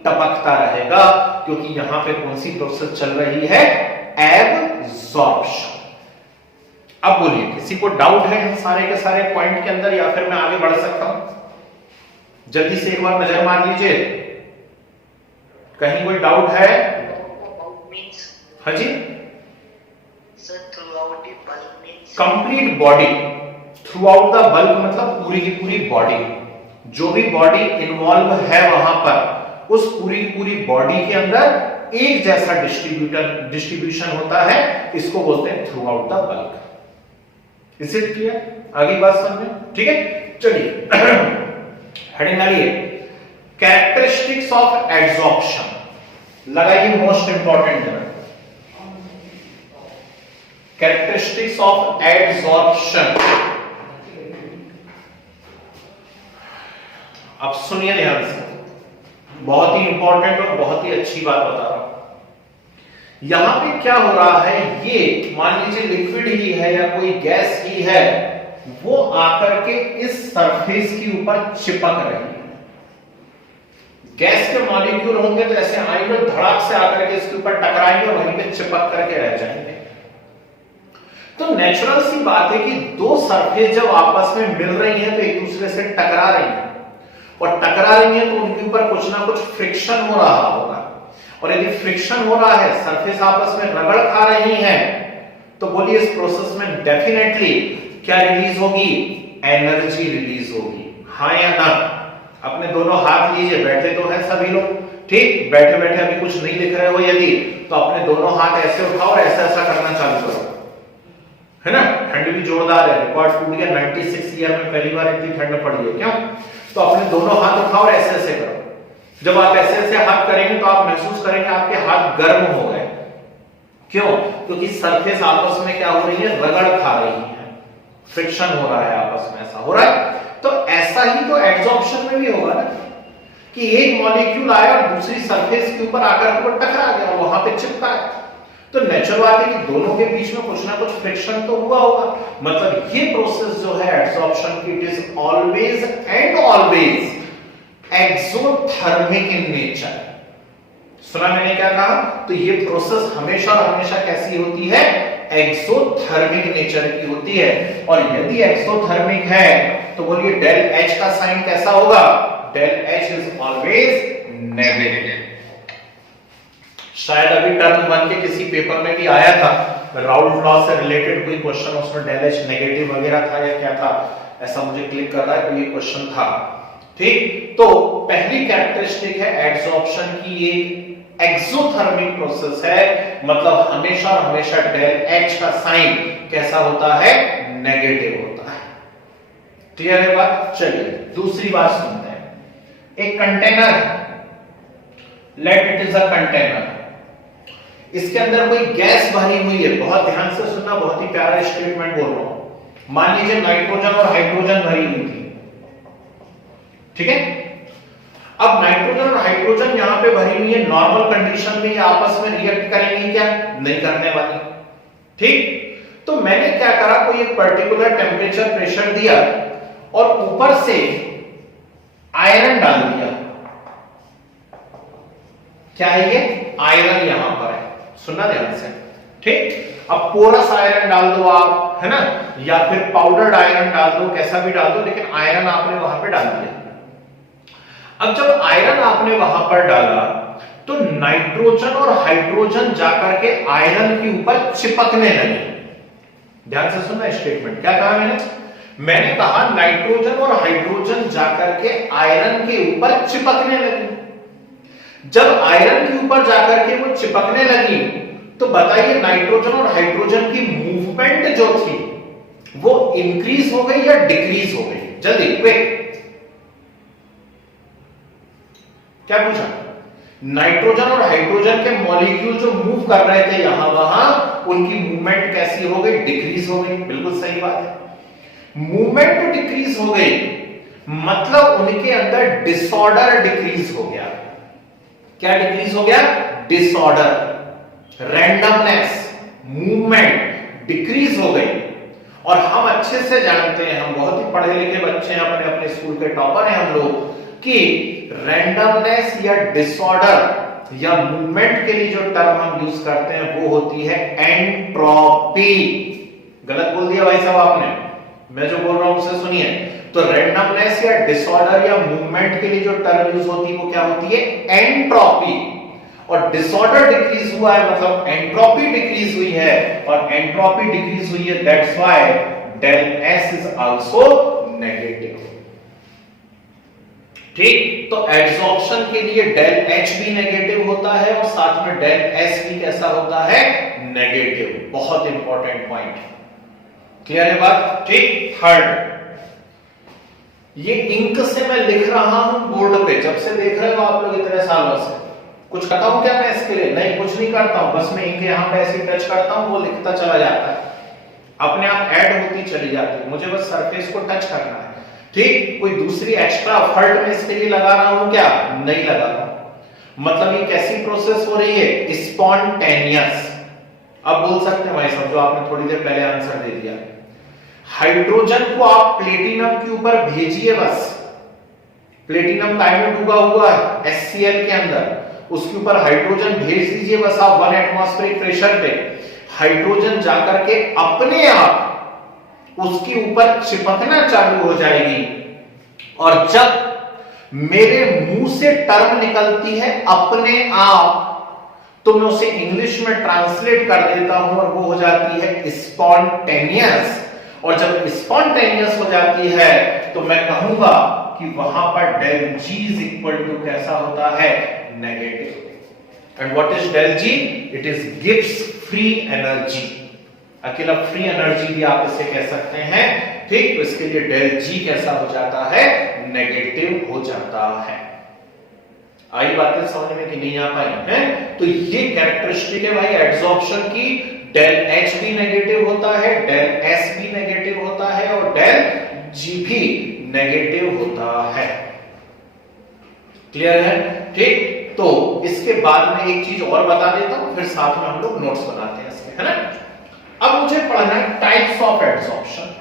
टपकता रहेगा, क्योंकि यहां पे कौन सी प्रोसेस चल रही है? एब्जॉर्प्शन। अब बोलिए, किसी को डाउट है इन सारे के सारे पॉइंट के अंदर, या फिर मैं आगे बढ़ सकता हूं? जल्दी से एक बार नजर मार लीजिए, कहीं कोई डाउट है? हाँ जी, complete body, throughout the bulk मतलब पूरी की पूरी बॉडी, जो भी बॉडी इन्वॉल्व है वहां पर, उस पूरी की पूरी बॉडी के अंदर एक जैसा डिस्ट्रीब्यूशन होता है, इसको बोलते हैं through out the bulk. Is it clear? आगे बात समझे? ठीक है, चलिए हेडिंग डालिए, कैरेक्टरिस्टिक्स ऑफ एब्जॉर्प्शन लगाइए, मोस्ट इंपॉर्टेंट है कैरेक्टरिस्टिक्स ऑफ एब्जॉर्प्शन। अब सुनिए ध्यान से, बहुत ही इंपॉर्टेंट और बहुत ही अच्छी बात बता रहा हूं। यहां पे क्या हो रहा है, ये मान लीजिए लिक्विड ही है या कोई गैस ही है, वो आकर के इस सरफेस के ऊपर चिपक रही है। गैस के मॉलिक्यूल होंगे तो ऐसे आएंगे, धड़ाक से आकर के इसके ऊपर टकराएंगे और वहीं पे चिपक करके रह जाएंगे। तो नेचुरल सी बात है कि दो सरफेस जब आपस में मिल रही हैं तो एक दूसरे से टकरा रही हैं, और टकरा रही हैं तो उनके ऊपर कुछ ना कुछ फ्रिक्शन हो रहा होगा, और यदि फ्रिक्शन हो रहा है, सरफेस आपस में रगड़ खा रही हैं, तो बोलिए इस प्रोसेस में डेफिनेटली क्या रिलीज होगी? एनर्जी रिलीज होगी, हाँ या ना? अपने दोनों हाथ लीजिए, बैठे तो हैं सभी लोग, ठीक, बैठे बैठे अभी कुछ नहीं लिख रहे हो यदि, तो अपने दोनों हाथ ऐसे उठाओ और ऐसा ऐसा करना चालू करो, है ना? ठंड भी जोरदार है, रिकॉर्ड टूट गया, 96 ईयर में पहली बार इतनी ठंड पड़ी है, क्यों? तो अपने दोनों हाथ उठाओ और ऐसे ऐसे करो। जब आप ऐसे ऐसे हाथ करेंगे तो आप महसूस करेंगे आपके हाथ गर्म हो गए, क्यों? क्योंकि सरफेस आपस में क्या हो रही है? रगड़ खा रही है, फ्रिक्शन हो रहा है आपस में, ऐसा हो रहा है। तो ऐसा ही तो एब्जॉर्प्शन में भी होगा ना, कि एक मॉलिक्यूल आया और दूसरी सरफेस के ऊपर आकर के टकरा गया और वहां पे चिपका है। तो नेचुरल बात है कि दोनों के बीच में कुछ ना कुछ फ्रिक्शन तो हुआ होगा। मतलब ये प्रोसेस जो है एब्जॉर्प्शन की, it is always and always exothermic in nature. सुना मैंने क्या कहा? तो ये प्रोसेस हमेशा और हमेशा कैसी होती है? एक्सोथर्मिक नेचर की होती है। और यदि एक्सोथर्मिक है तो बोलिए डेल एच का साइन कैसा होगा? Del H is always negative. शायद अभी टर्म 1 के किसी पेपर में भी आया था, राउल्ट लॉ से रिलेटेड कोई क्वेश्चन, उसमें डेल एच नेगेटिव वगैरह था या क्या था, ऐसा मुझे क्लिक कर रहा है, कोई क्वेश्चन था। ठीक, तो पहली कैरेक्टरिस्टिक है एब्जॉर्प्शन की, एक एक्सोथर्मिक प्रोसेस है, मतलब हमेशा और हमेशा डेल एच का साइन कैसा होता है? नेगेटिव होता है। क्लियर है बात? चलिए दूसरी बात सुनते हैं। एक कंटेनर है, let it is a container, इसके अंदर कोई गैस भरी हुई है। बहुत ध्यान से सुनना, बहुत ही प्यारा स्टेटमेंट बोल रहा हूं। मान लीजिए नाइट्रोजन और हाइड्रोजन भरी हुई थी, ठीक है? अब नाइट्रोजन और हाइड्रोजन यहां पे भरी हुई है, नॉर्मल कंडीशन में ये आपस में रिएक्ट करेंगी क्या? नहीं करने वाली, ठीक? तो मैंने क्या करा, कोई एक पर्टिकुलर टेम्परेचर प्रेशर दिया और ऊपर से आयरन डाल दिया। क्या है ये? आयरन यहां पर है, सुनना ध्यान से, ठीक? अब पोरस आयरन डाल दो आप, है ना, या फिर पाउडर्ड आयरन डाल दो, कैसा भी डाल दो, लेकिन आयरन आपने वहां पे डाल दिया। अब जब आयरन आपने वहां पर डाला तो नाइट्रोजन और हाइड्रोजन जाकर के आयरन के ऊपर चिपकने लगे। ध्यान से सुनना स्टेटमेंट, क्या कहा मैंने? मैंने कहा नाइट्रोजन और हाइड्रोजन जाकर के आयरन के ऊपर चिपकने लगी। जब आयरन के ऊपर जाकर के वो चिपकने लगी तो बताइए नाइट्रोजन और हाइड्रोजन की मूवमेंट जो थी वो इंक्रीज हो गई या डिक्रीज हो गई? जल्दी क्विक, क्या पूछा? नाइट्रोजन और हाइड्रोजन के मॉलिक्यूल जो मूव कर रहे थे यहां वहां, उनकी मूवमेंट कैसी हो गई? डिक्रीज हो गई। बिल्कुल सही बात है। मूवमेंट डिक्रीज हो गई मतलब उनके अंदर डिसऑर्डर डिक्रीज हो गया। क्या डिक्रीज हो गया? डिसऑर्डर, रैंडमनेस, मूवमेंट डिक्रीज हो गई। और हम अच्छे से जानते हैं, हम बहुत ही पढ़े लिखे बच्चे हैं, अपने अपने स्कूल के टॉपर हैं हम लोग, कि रैंडमनेस या डिसऑर्डर या मूवमेंट के लिए जो टर्म हम यूज करते हैं वो होती है एंट्रोपी। गलत बोल दिया भाई साहब आपने, मैं जो बोल रहा हूं उसे सुनिए। तो रैंडमनेस या डिसऑर्डर या मूवमेंट के लिए जो टर्म यूज होती है वो क्या होती है? एंट्रोपी। और डिसऑर्डर डिक्रीज हुआ है मतलब एंट्रोपी डिक्रीज हुई है, और एंट्रोपी डिक्रीज हुई है, that's why del S is also negative. ठीक, तो एड्सॉर्प्शन के लिए डेल एच भी नेगेटिव होता है और साथ में डेल एस भी कैसा होता है? नेगेटिव। बहुत इंपॉर्टेंट पॉइंट, क्लियर है बात? ठीक। थर्ड, ये इंक से मैं लिख रहा हूं बोर्ड पे, जब से देख रहे हो आप लोग इतने सालों से, कुछ करता हूं क्या मैं इसके लिए? नहीं, कुछ नहीं करता हूं, बस मैं इंक यहां पे ऐसे टच करता हूं, वो लिखता चला जाता है, अपने आप ऐड होती चली जाती है, मुझे बस सरफेस को टच करना है। ठीक, कोई दूसरी एक्स्ट्रा एफर्ट में इसके लिए लगा रहा हूं क्या? नहीं लगा रहा हूं। मतलब ये कैसी प्रोसेस हो रही है? स्पॉन्टेनियस। अब बोल सकते हैं भाई साहब जो आपने थोड़ी देर पहले आंसर दे दिया, हाइड्रोजन को आप प्लेटिनम के ऊपर भेजिए, बस प्लेटिनम डायमंड उगा हुआ है HCl के अंदर, उसके ऊपर हाइड्रोजन भेज दीजिए बस आप 1 एटमॉस्फेरिक प्रेशर पे, हाइड्रोजन जाकर के अपने आप उसके ऊपर चिपकना चालू हो जाएगी। और जब मेरे मुंह से टर्म निकलती है अपने आप, तो मैं उसे इंग्लिश में ट्रांसलेट कर देता हूं और वो हो जाती है स्पॉन्टेनियस। और जब स्पॉन्टेनियस हो जाती है तो मैं कहूंगा कि वहां पर del G is equal to कैसा होता है? Negative. And what is del G? It is Gibbs free energy. अकेला फ्री एनर्जी भी आप इसे कह सकते हैं। ठीक, तो इसके लिए डेल जी कैसा हो जाता है? नेगेटिव हो जाता है। आई बातें समझ में कि नहीं आ पाई है? तो ये कैरेक्टरिस्टिक है भाई एड्सॉर्प्शन की। डेल एच भी नेगेटिव होता है, डेल एस भी नेगेटिव होता है और डेल जी भी नेगेटिव होता है। क्लियर है? ठीक, तो इसके बाद में एक चीज और बता देता हूं, फिर साथ में हम लोग नोट्स बनाते हैं इसके, है ना? अब मुझे पढ़ना है types of adsorption.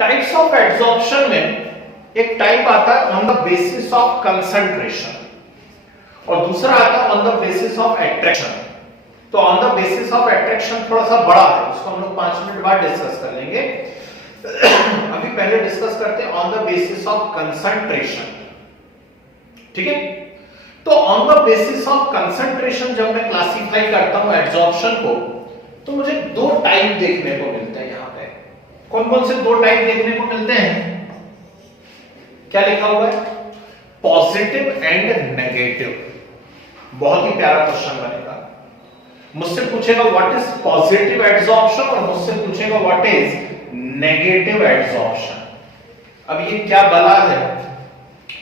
Types of adsorption में एक टाइप आता है on the basis of concentration और दूसरा आता है on the basis of attraction. तो on the basis of attraction थोड़ा सा बड़ा है, उसको हम लोग 5 मिनट बाद डिस्कस कर लेंगे। अभी पहले डिस्कस करते हैं on the basis of concentration. ठीक है, तो on the basis of concentration जब मैं क्लासिफाई करता हूं एड्सॉर्प्शन को, तो मुझे 2 टाइप देखने को मिलते हैं। यहां पे कौन कौन से 2 टाइप देखने को मिलते हैं? क्या लिखा हुआ है? Positive and negative. बहुत ही प्यारा क्वेश्चन बनेगा। मुझसे पूछेगा व्हाट इज पॉजिटिव एड्सॉर्प्शन और मुझसे पूछेगा व्हाट इज नेगेटिव एड्सॉर्प्शन। अब ये क्या बला है,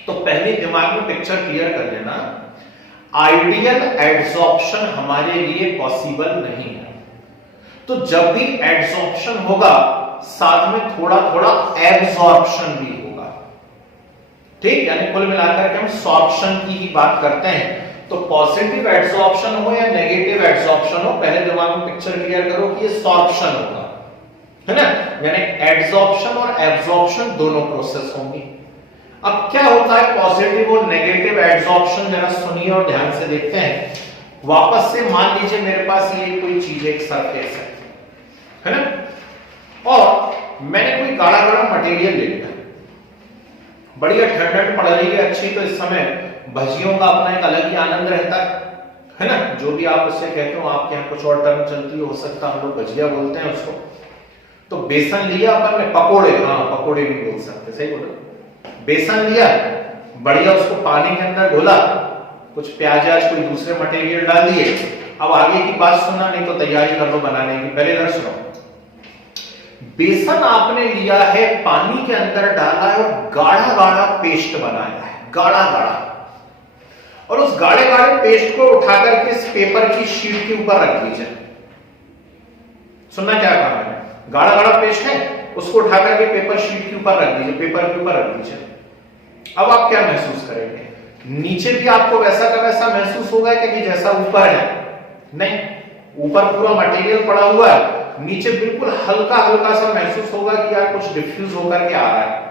तो पहले दिमाग में पिक्चर क्लियर कर लेना। आइडियल एड्सॉर्प्शन हमारे लिए पॉसिबल नहीं है, तो जब भी एड्सॉर्प्शन होगा साथ में थोड़ा थोड़ा एब्सॉर्प्शन भी होगा। ठीक, यानी कुल मिलाकर के हम सॉर्प्शन की ही बात करते हैं। तो पॉजिटिव एड्सॉर्प्शन हो या नेगेटिव एड्सॉर्प्शन हो, पहले दिमाग में पिक्चर क्लियर करो कि ये सॉर्प्शन होगा, है ना? यानी एड्सॉर्प्शन और एब्सॉर्प्शन दोनों प्रोसेस होंगी। अब क्या होता है पॉजिटिव और नेगेटिव एड्सॉर्प्शन, जरा सुनिए और ध्यान से देखते हैं। वापस से मान लीजिए मेरे पास ये कोई चीज एक सरफेस है ना, और मैंने कोई गाढ़ा गाढ़ा मटेरियल ले लिया, बढ़िया ठंड पड़ रही है अच्छी, तो इस समय भजियों का अपना एक अलग ही आनंद रहता है ना? जो भी आप उससे कहते हो, आपके यहाँ कुछ और टर्म चलती हो सकता, हम लोग भजिया बोलते हैं उसको। तो बेसन लिया अपन ने, पकोड़े, हाँ पकोड़े नहीं बोल सकते, सही बोला। बेसन लिया, बढ़िया उसको पानी के अंदर घोला, कुछ प्याज कोई दूसरे मटेरियल डाल दिए। अब आगे की बात सुनना, नहीं तो तैयारी कर लो बनाने की, पहले इधर सुनो। बेसन आपने लिया है, पानी के अंदर डाला है और गाढ़ा गाढ़ा पेस्ट बनाया है, गाढ़ा गाढ़ा, और उस गाढ़े गाढ़े पेस्ट को उठा करके इस पेपर की शीट के ऊपर रख दीजिए। सुनना क्या कहा है, गाढ़ा गाढ़ा पेस्ट है, उसको उठा करके पेपर शीट के ऊपर रख दीजिए, पेपर के ऊपर रख दीजिए। अब आप क्या महसूस करेंगे, नीचे भी आपको वैसा का वैसा महसूस होगा कि जैसा ऊपर है? नहीं, ऊपर पूरा मटेरियल पड़ा हुआ है, नीचे बिल्कुल हल्का हल्का सा महसूस होगा कि यार कुछ डिफ्यूज होकर के आ रहा है,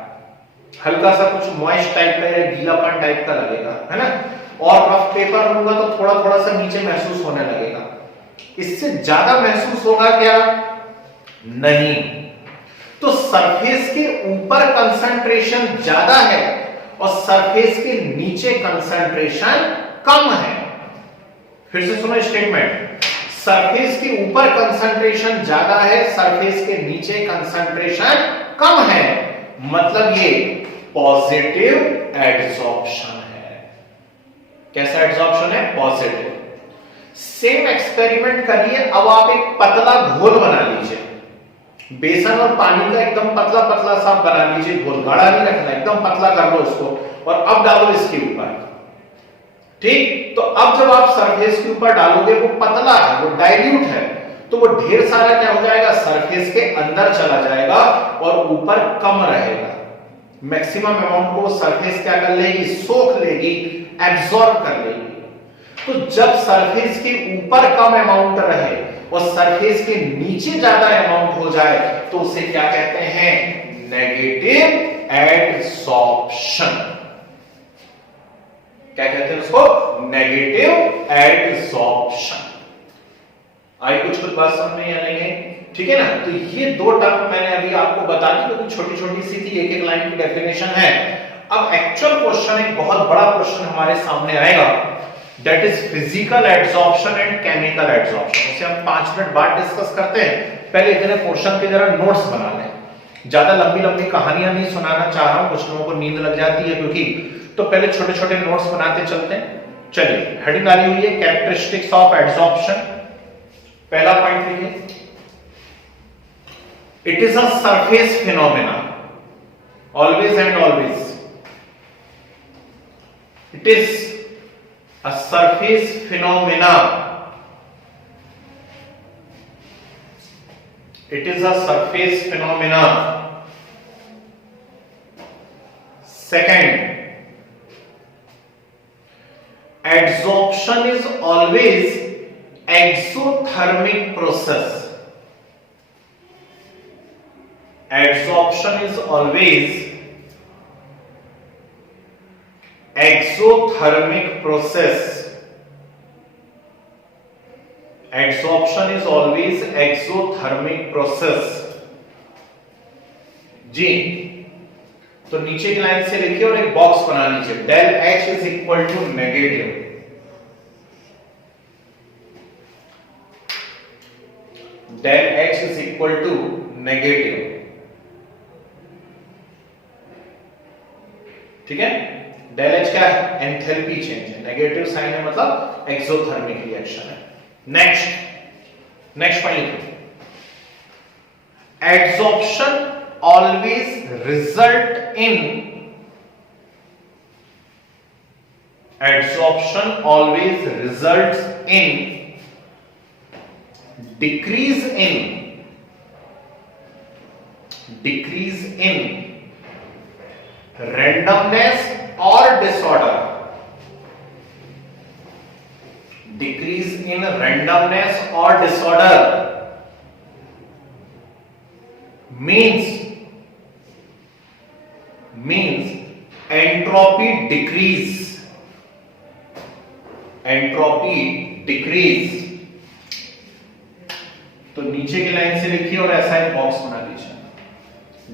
हल्का सा कुछ मॉइस्ट टाइप का या गीलापन टाइप का लगेगा, है ना। और रफ पेपर लूंगा तो थोड़ा थोड़ा सा नीचे महसूस होने लगेगा। इससे ज्यादा महसूस होगा क्या? नहीं। तो सरफेस के ऊपर कंसंट्रेशन ज्यादा है और सरफेस के नीचे कंसंट्रेशन कम है। फिर से सुनो स्टेटमेंट, सरफेस के ऊपर कंसंट्रेशन ज्यादा है, सरफेस के नीचे कंसंट्रेशन कम है, मतलब ये पॉजिटिव एड्सॉर्प्शन है। कैसा एड्सॉर्प्शन है? पॉजिटिव। सेम एक्सपेरिमेंट करिए, अब आप एक पतला घोल बना लीजिए, बेसन और पानी का एकदम पतला पतला सा बना लीजिए घोल, गाढ़ा नहीं रखना, एकदम पतला कर लो उसको, और अब डालो इसके ऊपर। ठीक, तो अब जब आप सरफेस के ऊपर डालोगे, वो पतला है, वो डाइल्यूट है, तो वो ढेर सारा क्या हो जाएगा, सरफेस के अंदर चला जाएगा और ऊपर कम रहेगा। मैक्सिमम अमाउंट को सरफेस क्या कर लेगी, सोख लेगी, एब्जॉर्ब कर लेगी। तो जब सरफेस के ऊपर कम अमाउंट रहे और सरफेस के नीचे ज्यादा अमाउंट हो जाए तो उसे क्या कहते हैं, नेगेटिव एडसॉर्प्शन। क्या कहते हैं उसको, नेगेटिव एडसॉर्प्शन। आई कुछ बात समझ में आएंगे, ठीक है ना। तो ये दो टर्म मैंने अभी आपको बता दी, क्योंकि छोटी छोटी सी थी, एक एक लाइन की डेफिनेशन है। अब एक्चुअल क्वेश्चन, एक बहुत बड़ा क्वेश्चन हमारे सामने आएगा, that is physical adsorption and chemical adsorption. उसे हम 5 मिनट बाद डिस्कस करते हैं। पहले इतने पोर्शन के जरा नोट्स बना लें, ज्यादा लंबी लंबी कहानियां नहीं सुनाना चाह रहा हूं, कुछ लोगों को नींद लग जाती है क्योंकि, तो पहले छोटे छोटे नोट्स बनाते चलते हैं। चलिए, हेडिंग डाली हुई है कैरेक्टरिस्टिक्स ऑफ एडसॉर्प्शन। पहला पॉइंट लिखिए, it is a surface phenomena, always and always it is a surface phenomena. It is a surface phenomena. Second, adsorption is always exothermic process. Adsorption is always exothermic process. Adsorption is always exothermic process. जी, तो नीचे की line से लिखिए और एक box बना लीजिए, del H is equal to negative, del H is equal to negative, ठीक है। डेल H क्या है, एंथैल्पी चेंज है, नेगेटिव साइन है मतलब एक्सोथर्मिक रिएक्शन है। नेक्स्ट पॉइंट लिखो, adsorption always result in, adsorption always results in decrease in randomness or disorder. Decrease in randomness or disorder means entropy decrease, entropy decrease। तो नीचे की line से लिखिए और ऐसा एक बॉक्स बना लीजिए,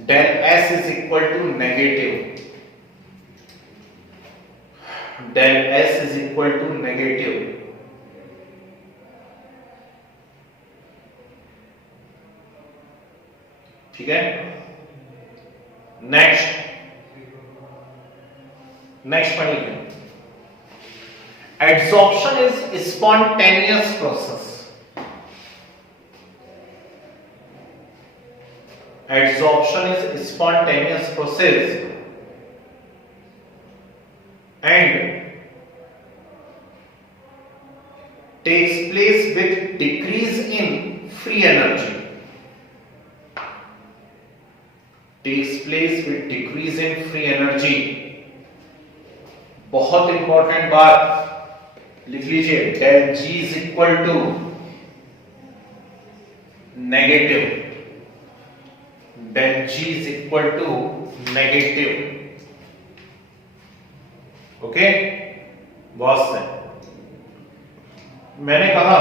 del S is equal to negative, del S is equal to negative, ठीक है। नेक्स्ट पढ़िए, adsorption is spontaneous process, adsorption is spontaneous process decrease in free energy. Takes place with decrease in free energy. बहुत important बात लिख लीजिए, del G is equal to negative. Del G is equal to negative. Okay, बहुत से मैंने कहा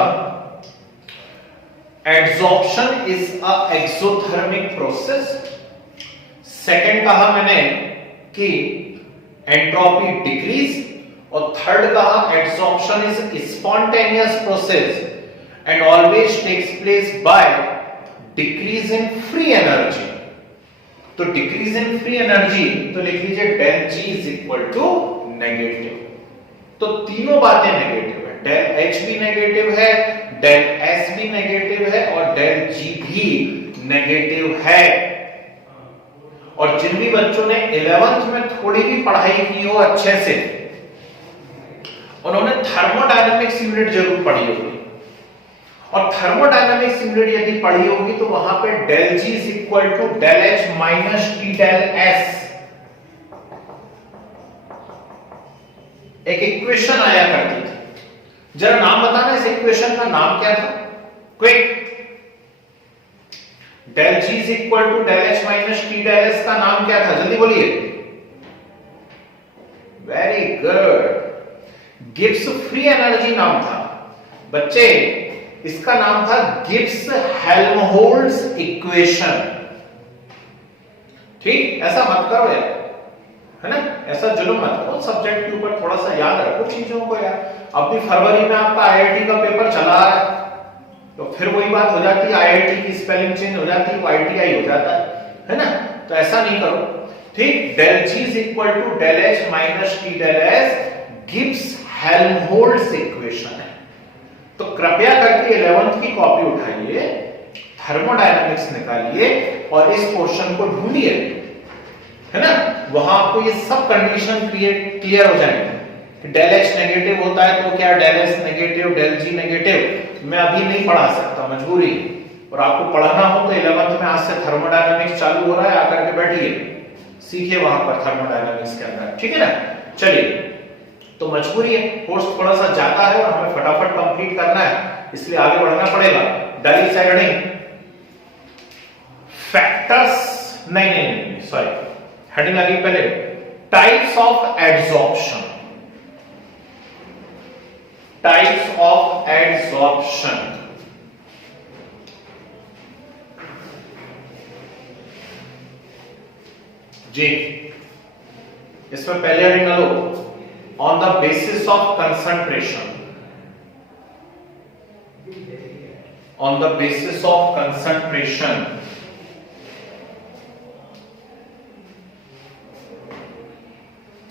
adsorption is a exothermic process. Second कहा मैंने कि एंट्रोपी डिक्रीज, और थर्ड कहा adsorption is spontaneous process and always takes place by decrease in free energy. तो डिक्रीज इन फ्री एनर्जी तो लिख लीजिए del G is equal to negative. तो तीनों बातें नेगेटिव है, del H भी नेगेटिव है, del S भी नेगेटिव है और del G भी नेगेटिव है। और जिन भी बच्चों ने 11th में थोड़ी भी पढ़ाई की हो अच्छे से, उन्होंने थर्मोडायनेमिक्स यूनिट जरूर पढ़ी होगी, और थर्मोडायनेमिक्स यूनिट यदि पढ़ी होगी तो वहां पे del G is equal to del H minus T del S एक इक्वेशन आया करती थी। जरा नाम बताना, इस इक्वेशन का नाम क्या था? Quick. del G is equal to del H minus T del S का नाम क्या था? जल्दी बोलिए। Very good, Gibbs free energy नाम था। बच्चे, इसका नाम था गिब्स हेल्महोल्ट्ज इक्वेशन। ठीक, ऐसा मत करो यार, है ना, ऐसा जुल्म मत करो सब्जेक्ट के ऊपर, थोड़ा सा याद रखो चीजों को यार। अब भी फरवरी में आपका आईआईटी का पेपर चला रहा है, तो फिर वही बात हो जाती है, आईआईटी की स्पेलिंग चेंज हो जाती है, वो आईटीआई हो जाता है ना, तो ऐसा नहीं करो। ठीक, del G is equal to del H minus T del S Gibbs Helmholtz equation है। तो कृपया करके 11th की कॉपी उठाइए, थर्मोडायनामिक्स निकालिए और इस पोर्शन को ढूंढिए, है ना, वहां आपको ये सब कंडीशन क्लियर हो जाएंगे कि del H नेगेटिव होता है तो क्या del S negative, del G negative. मैं अभी नहीं पढ़ा सकता, मजबूरी, और आपको पढ़ना हो तो 11th में आज से थर्मोडायनामिक्स चालू हो रहा है, आकर के बैठिए, सीखिए वहां पर थर्मोडायनामिक्स के अंदर, ठीक है ना। चलिए, तो मजबूरी है, कोर्स थोड़ा सा ज्यादा है और हमें फटाफट कंप्लीट करना है, इसलिए आगे बढ़ना पड़ेगा। डिसाइडिंग फैक्टर्स, नहीं सॉरी, हेडिंग आ गई पहले, types of adsorption. Types of adsorption, जी इसमें पहले हेडिंग लो, on the basis of concentration. On the basis of concentration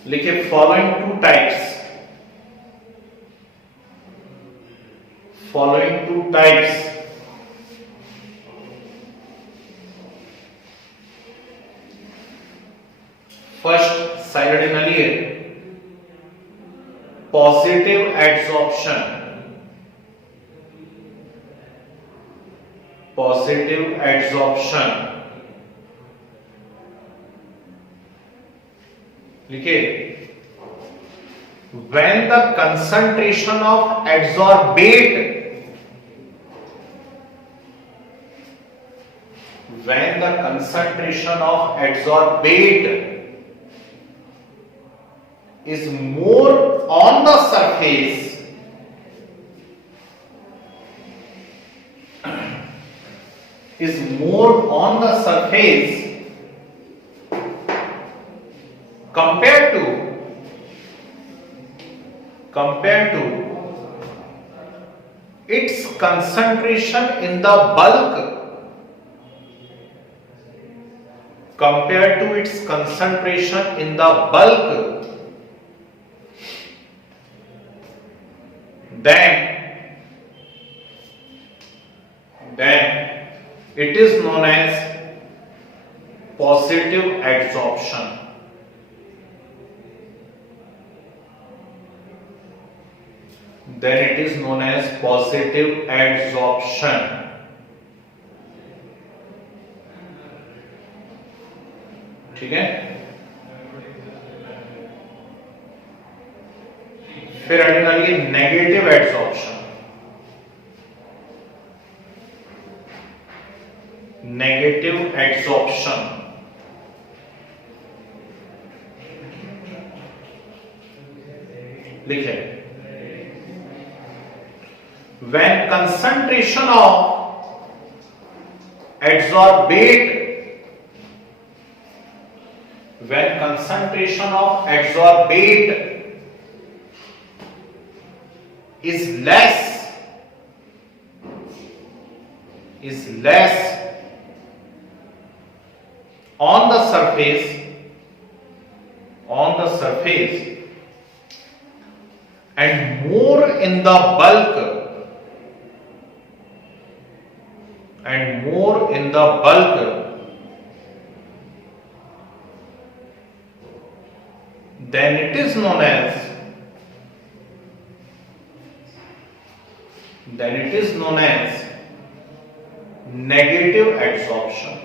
लिखिए following two types, following two types. First side लिए पॉजिटिव एड्सॉर्प्शन, पॉजिटिव एड्सॉर्प्शन लिखिए, when the concentration of adsorbate, when the concentration of adsorbate is more on the surface, is more on the surface compared to its concentration in the bulk, compared to its concentration in the bulk, then it is known as positive adsorption. then it is known as positive adsorption. ठीक है, फिर आने वाली है negative adsorption. Negative adsorption लिखे. When concentration of adsorbate is less on the surface and more in the bulk, then it is known as negative adsorption.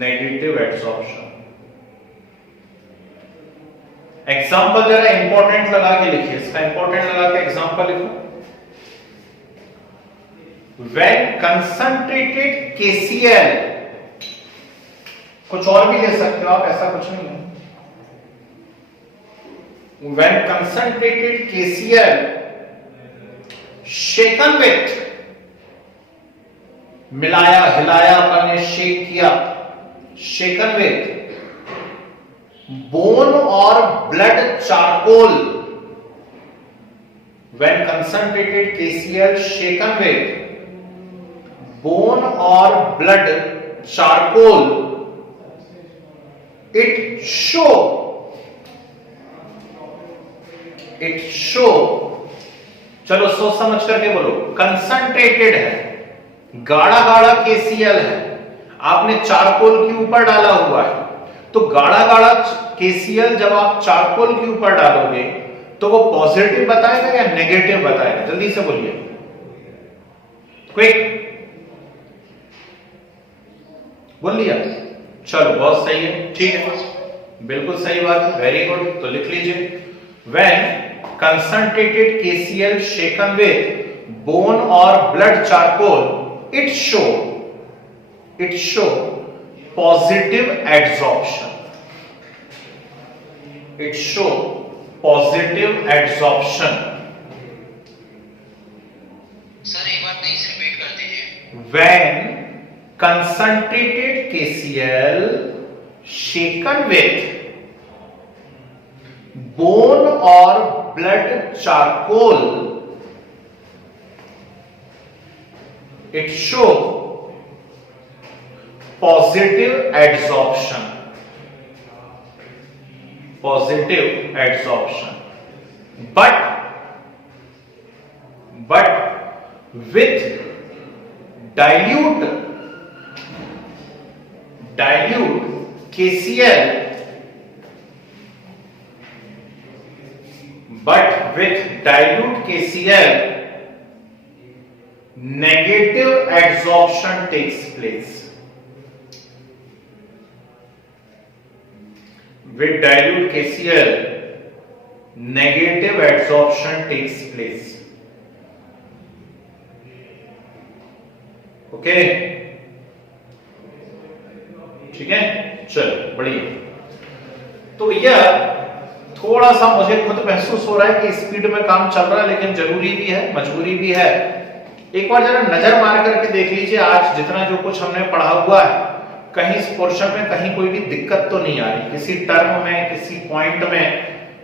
Negative adsorption. Example जरा important लगा के लिखिए, इसका इंपॉर्टेंट लगा के एग्जाम्पल लिखो. When concentrated KCl, कुछ और भी ले सकते हो आप, ऐसा कुछ नहीं है. When concentrated KCl shaken with, मिलाया हिलाया अपन ने, शेक किया, shaken with bone or blood charcoal. When concentrated KCl shaken with bone or blood charcoal, it show चलो सोच समझ करके बोलो. कंसंट्रेटेड है, गाढ़ा गाढ़ा KCl है, आपने चारकोल के ऊपर डाला हुआ है, तो गाढ़ा गाढ़ा KCl जब आप चारकोल के ऊपर डालोगे तो वो पॉजिटिव बताएगा या नेगेटिव बताएगा? जल्दी से बोलिए, क्विक बोल लिया. चलो बहुत सही है, ठीक है, बिल्कुल सही बात है, वेरी गुड. तो लिख लीजिए, when concentrated KCl shaken with bone or blood charcoal, it show positive adsorption. Sir एक बार प्लीज रिपीट कर दीजिए. When concentrated KCl shaken with bone or blood charcoal, it show positive adsorption. But with dilute KCl, negative adsorption takes place. With dilute KCl, negative adsorption takes place. Okay, ठीक है, चलो बढ़िया. तो यह थोड़ा सा मुझे खुद महसूस हो रहा है कि स्पीड में काम चल रहा है, लेकिन जरूरी भी है, मजबूरी भी है. एक बार जरा नजर मार करके देख लीजिए, आज जितना जो कुछ हमने पढ़ा हुआ है, कहीं इस पोर्शन में कहीं कोई भी दिक्कत तो नहीं आ रही, किसी टर्म में, किसी पॉइंट में,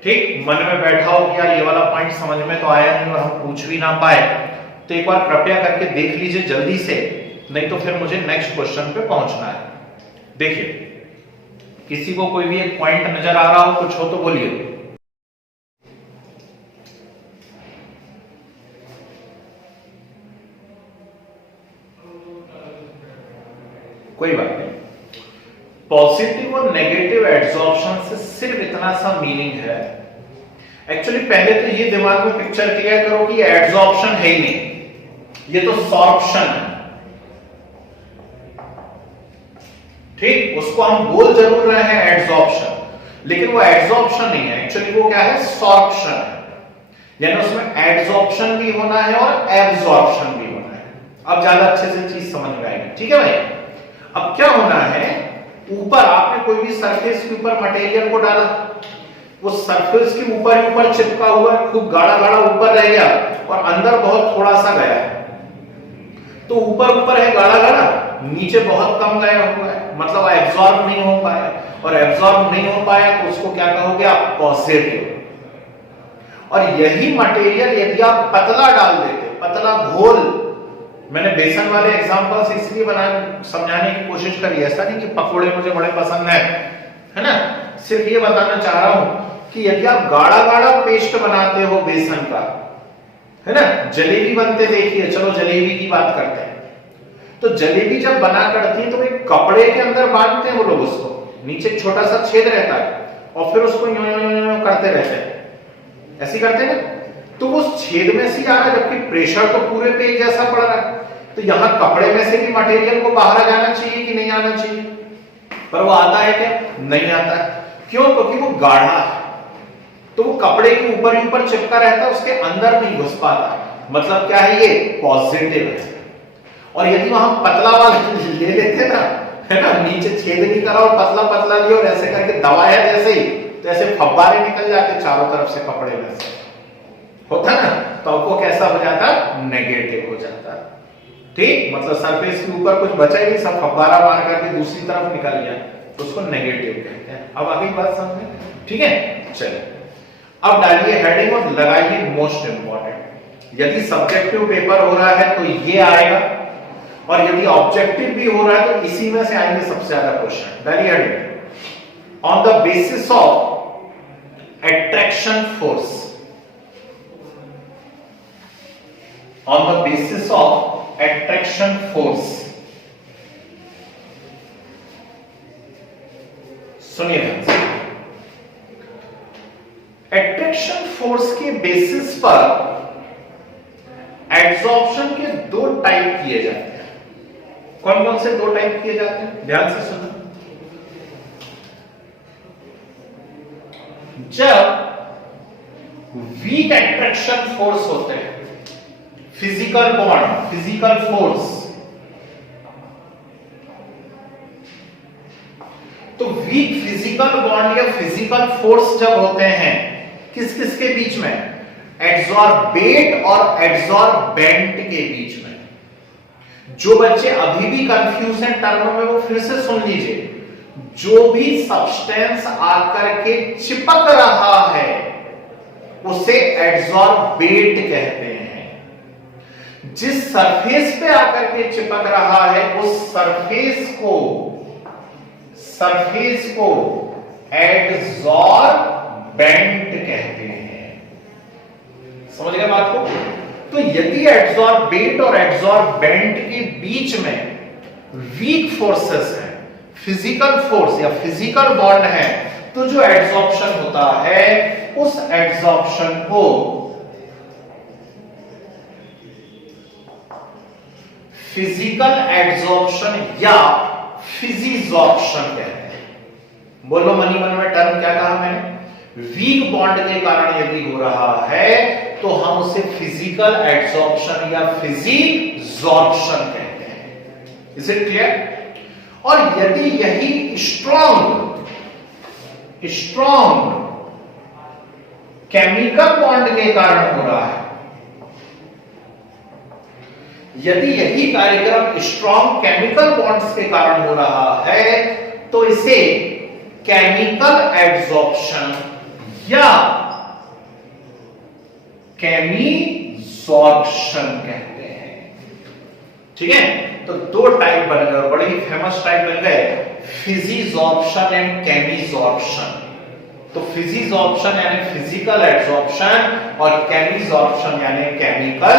ठीक मन में बैठा हो कि यार ये वाला पॉइंट समझ में तो आया नहीं और हम पूछ भी ना पाए. तो एक बार कृपया करके देख लीजिए जल्दी से, नहीं तो फिर मुझे नेक्स्ट क्वेश्चन पे पहुंचना है. देखिए, किसी को कोई भी एक पॉइंट नजर आ रहा हो, कुछ हो तो बोलिए. कोई बात नहीं. पॉजिटिव और नेगेटिव एड्सॉर्प्शन से सिर्फ इतना सा मीनिंग है। एक्चुअली पहले तो ये दिमाग में पिक्चर क्लियर करो कि एड्सॉर्प्शन है ही नहीं, ये तो सॉर्प्शन है। ठीक, उसको हम बोल जरूर रहे हैं एड्सॉर्प्शन, लेकिन वो एड्सॉर्प्शन नहीं है, एक्चुअली वो क्या है, सॉर्प्शन है। यानी उसमें एड्सॉर्प्शन भी होना है और एब्सॉर्प्शन भी होना है। अब ज्यादा अच्छे से चीज समझ में आएगी, ठीक है भाई। अब क्या होना है, ऊपर आपने कोई भी सरफेस के ऊपर मटेरियल को डाला, वो सरफेस के ऊपर ही ऊपर चिपका हुआ है, खूब गाढ़ा गाढ़ा ऊपर रह गया और अंदर बहुत थोड़ा सा गया है। तो ऊपर ऊपर है गाढ़ा गाढ़ा, नीचे बहुत कम गया हुआ है, मतलब एब्सॉर्ब नहीं हो पाया। और एब्सॉर्ब नहीं हो पाया तो उसको क्या कहोगे आप, पॉजिटिव। और यही मटेरियल यदि आप पतला डाल देते, पतला घोल, मैंने बेसन वाले एग्जांपल्स इसलिए समझाने की कोशिश करी, ऐसा नहीं कि पकोड़े मुझे बड़े पसंद है ना, सिर्फ ये बताना चाह रहा हूं कि यदि आप गाढ़ा गाढ़ा पेस्ट बनाते हो बेसन का, है ना, जलेबी बनते देखिए, चलो जलेबी की बात करते हैं। तो जलेबी जब बना करती है तो एक कपड़े के अंदर बांधते हैं वो लोग उसको, नीचे छोटा सा छेद रहता है और फिर उसको यूं यूं यूं करते रहते हैं, ऐसे करते हैं। तो वो छेद में से आ रहा है, जबकि प्रेशर तो पूरे पे एक जैसा पड़ रहा है। तो यहां कपड़े में से भी मटेरियल को बाहर आ जाना चाहिए कि नहीं आना चाहिए, पर वो आता है क्या, नहीं आता है। क्यों, क्योंकि वो गाढ़ा है, तो वो कपड़े के ऊपर ही ऊपर चिपका रहता है, उसके अंदर नहीं घुस पाता। मतलब क्या है, ये पॉजिटिव है। और यदि वहां पतला वाला ले लेते ना, है ना, नीचे छेद नहीं करा और पतला पतला लिया और ऐसे करके दबाया जैसे ही, तो ऐसे फब्बारे निकल जाते चारों तरफ से कपड़े में से, होता ना, तो वो कैसा हो जाता, नेगेटिव हो जाता। ठीक, मतलब सरफेस के ऊपर कुछ बचा ही नहीं, सब फब्बारा मार करके दूसरी तरफ निकल गया, तो उसको नेगेटिव कहते हैं। अब आगे बात समझे, ठीक है। चलिए अब डालिए हेडिंग और लगाइए मोस्ट इंपॉर्टेंट। यदि सब्जेक्टिव पेपर हो रहा है तो ये आएगा, और यदि ऑब्जेक्टिव भी हो रहा है तो इसी में से आएंगे सबसे ज्यादा क्वेश्चन। डालिए heading, on the basis of attraction force, on the basis of attraction force। सुनिए ध्यान से, एट्रैक्शन फोर्स के बेसिस पर एड्सॉर्प्शन के दो टाइप किए जाते हैं। कौन कौन से दो टाइप किए जाते हैं, ध्यान से सुनो। जब वीक एट्रैक्शन फोर्स होते हैं, फिजिकल बॉन्ड, फिजिकल फोर्स, तो वीक फिजिकल बॉन्ड या फिजिकल फोर्स जब होते हैं, किस किस के बीच में, एड्सॉर्बेट और एड्सॉर्बेंट के बीच में। जो बच्चे अभी भी कंफ्यूज हैं टर्म में, वो फिर से सुन लीजिए। जो भी सब्सटेंस आकर के चिपक रहा है उसे एड्सॉर्बेट कहते हैं। जिस सरफेस पे आकर के चिपक रहा है उस सरफेस को एड्सॉर्बेंट कहते हैं। समझ गए बात को। तो यदि एड्सॉर्बेट और एड्सॉर्बेंट के बीच में वीक फोर्सेस है, फिजिकल फोर्स या फिजिकल बॉन्ड है, तो जो एड्सॉर्प्शन होता है उस एड्सॉर्प्शन को फिजिकल एड्सॉर्प्शन या फिजिजॉर्प्शन कहते हैं। बोलो मनी मन में टर्म क्या कहा मैंने, वीक बॉन्ड के कारण यदि हो रहा है तो हम उसे फिजिकल एड्सॉर्प्शन या फिजिजॉर्प्शन कहते हैं। Is it clear. और यदि यही स्ट्रॉन्ग केमिकल बॉन्ड के कारण हो रहा है, यदि यही कार्यक्रम स्ट्रॉन्ग केमिकल बॉन्ड्स के कारण हो रहा है तो इसे केमिकल एड्सॉर्प्शन या केमिजॉर्प्शन कहते हैं। ठीक है, तो दो टाइप बन गए, बड़े ही फेमस टाइप बन गए, फिजिजॉर्प्शन एंड केमिजॉर्प्शन। तो फिजिजॉर्प्शन यानी फिजिकल एड्सॉर्प्शन और केमिजॉर्प्शन यानी केमिकल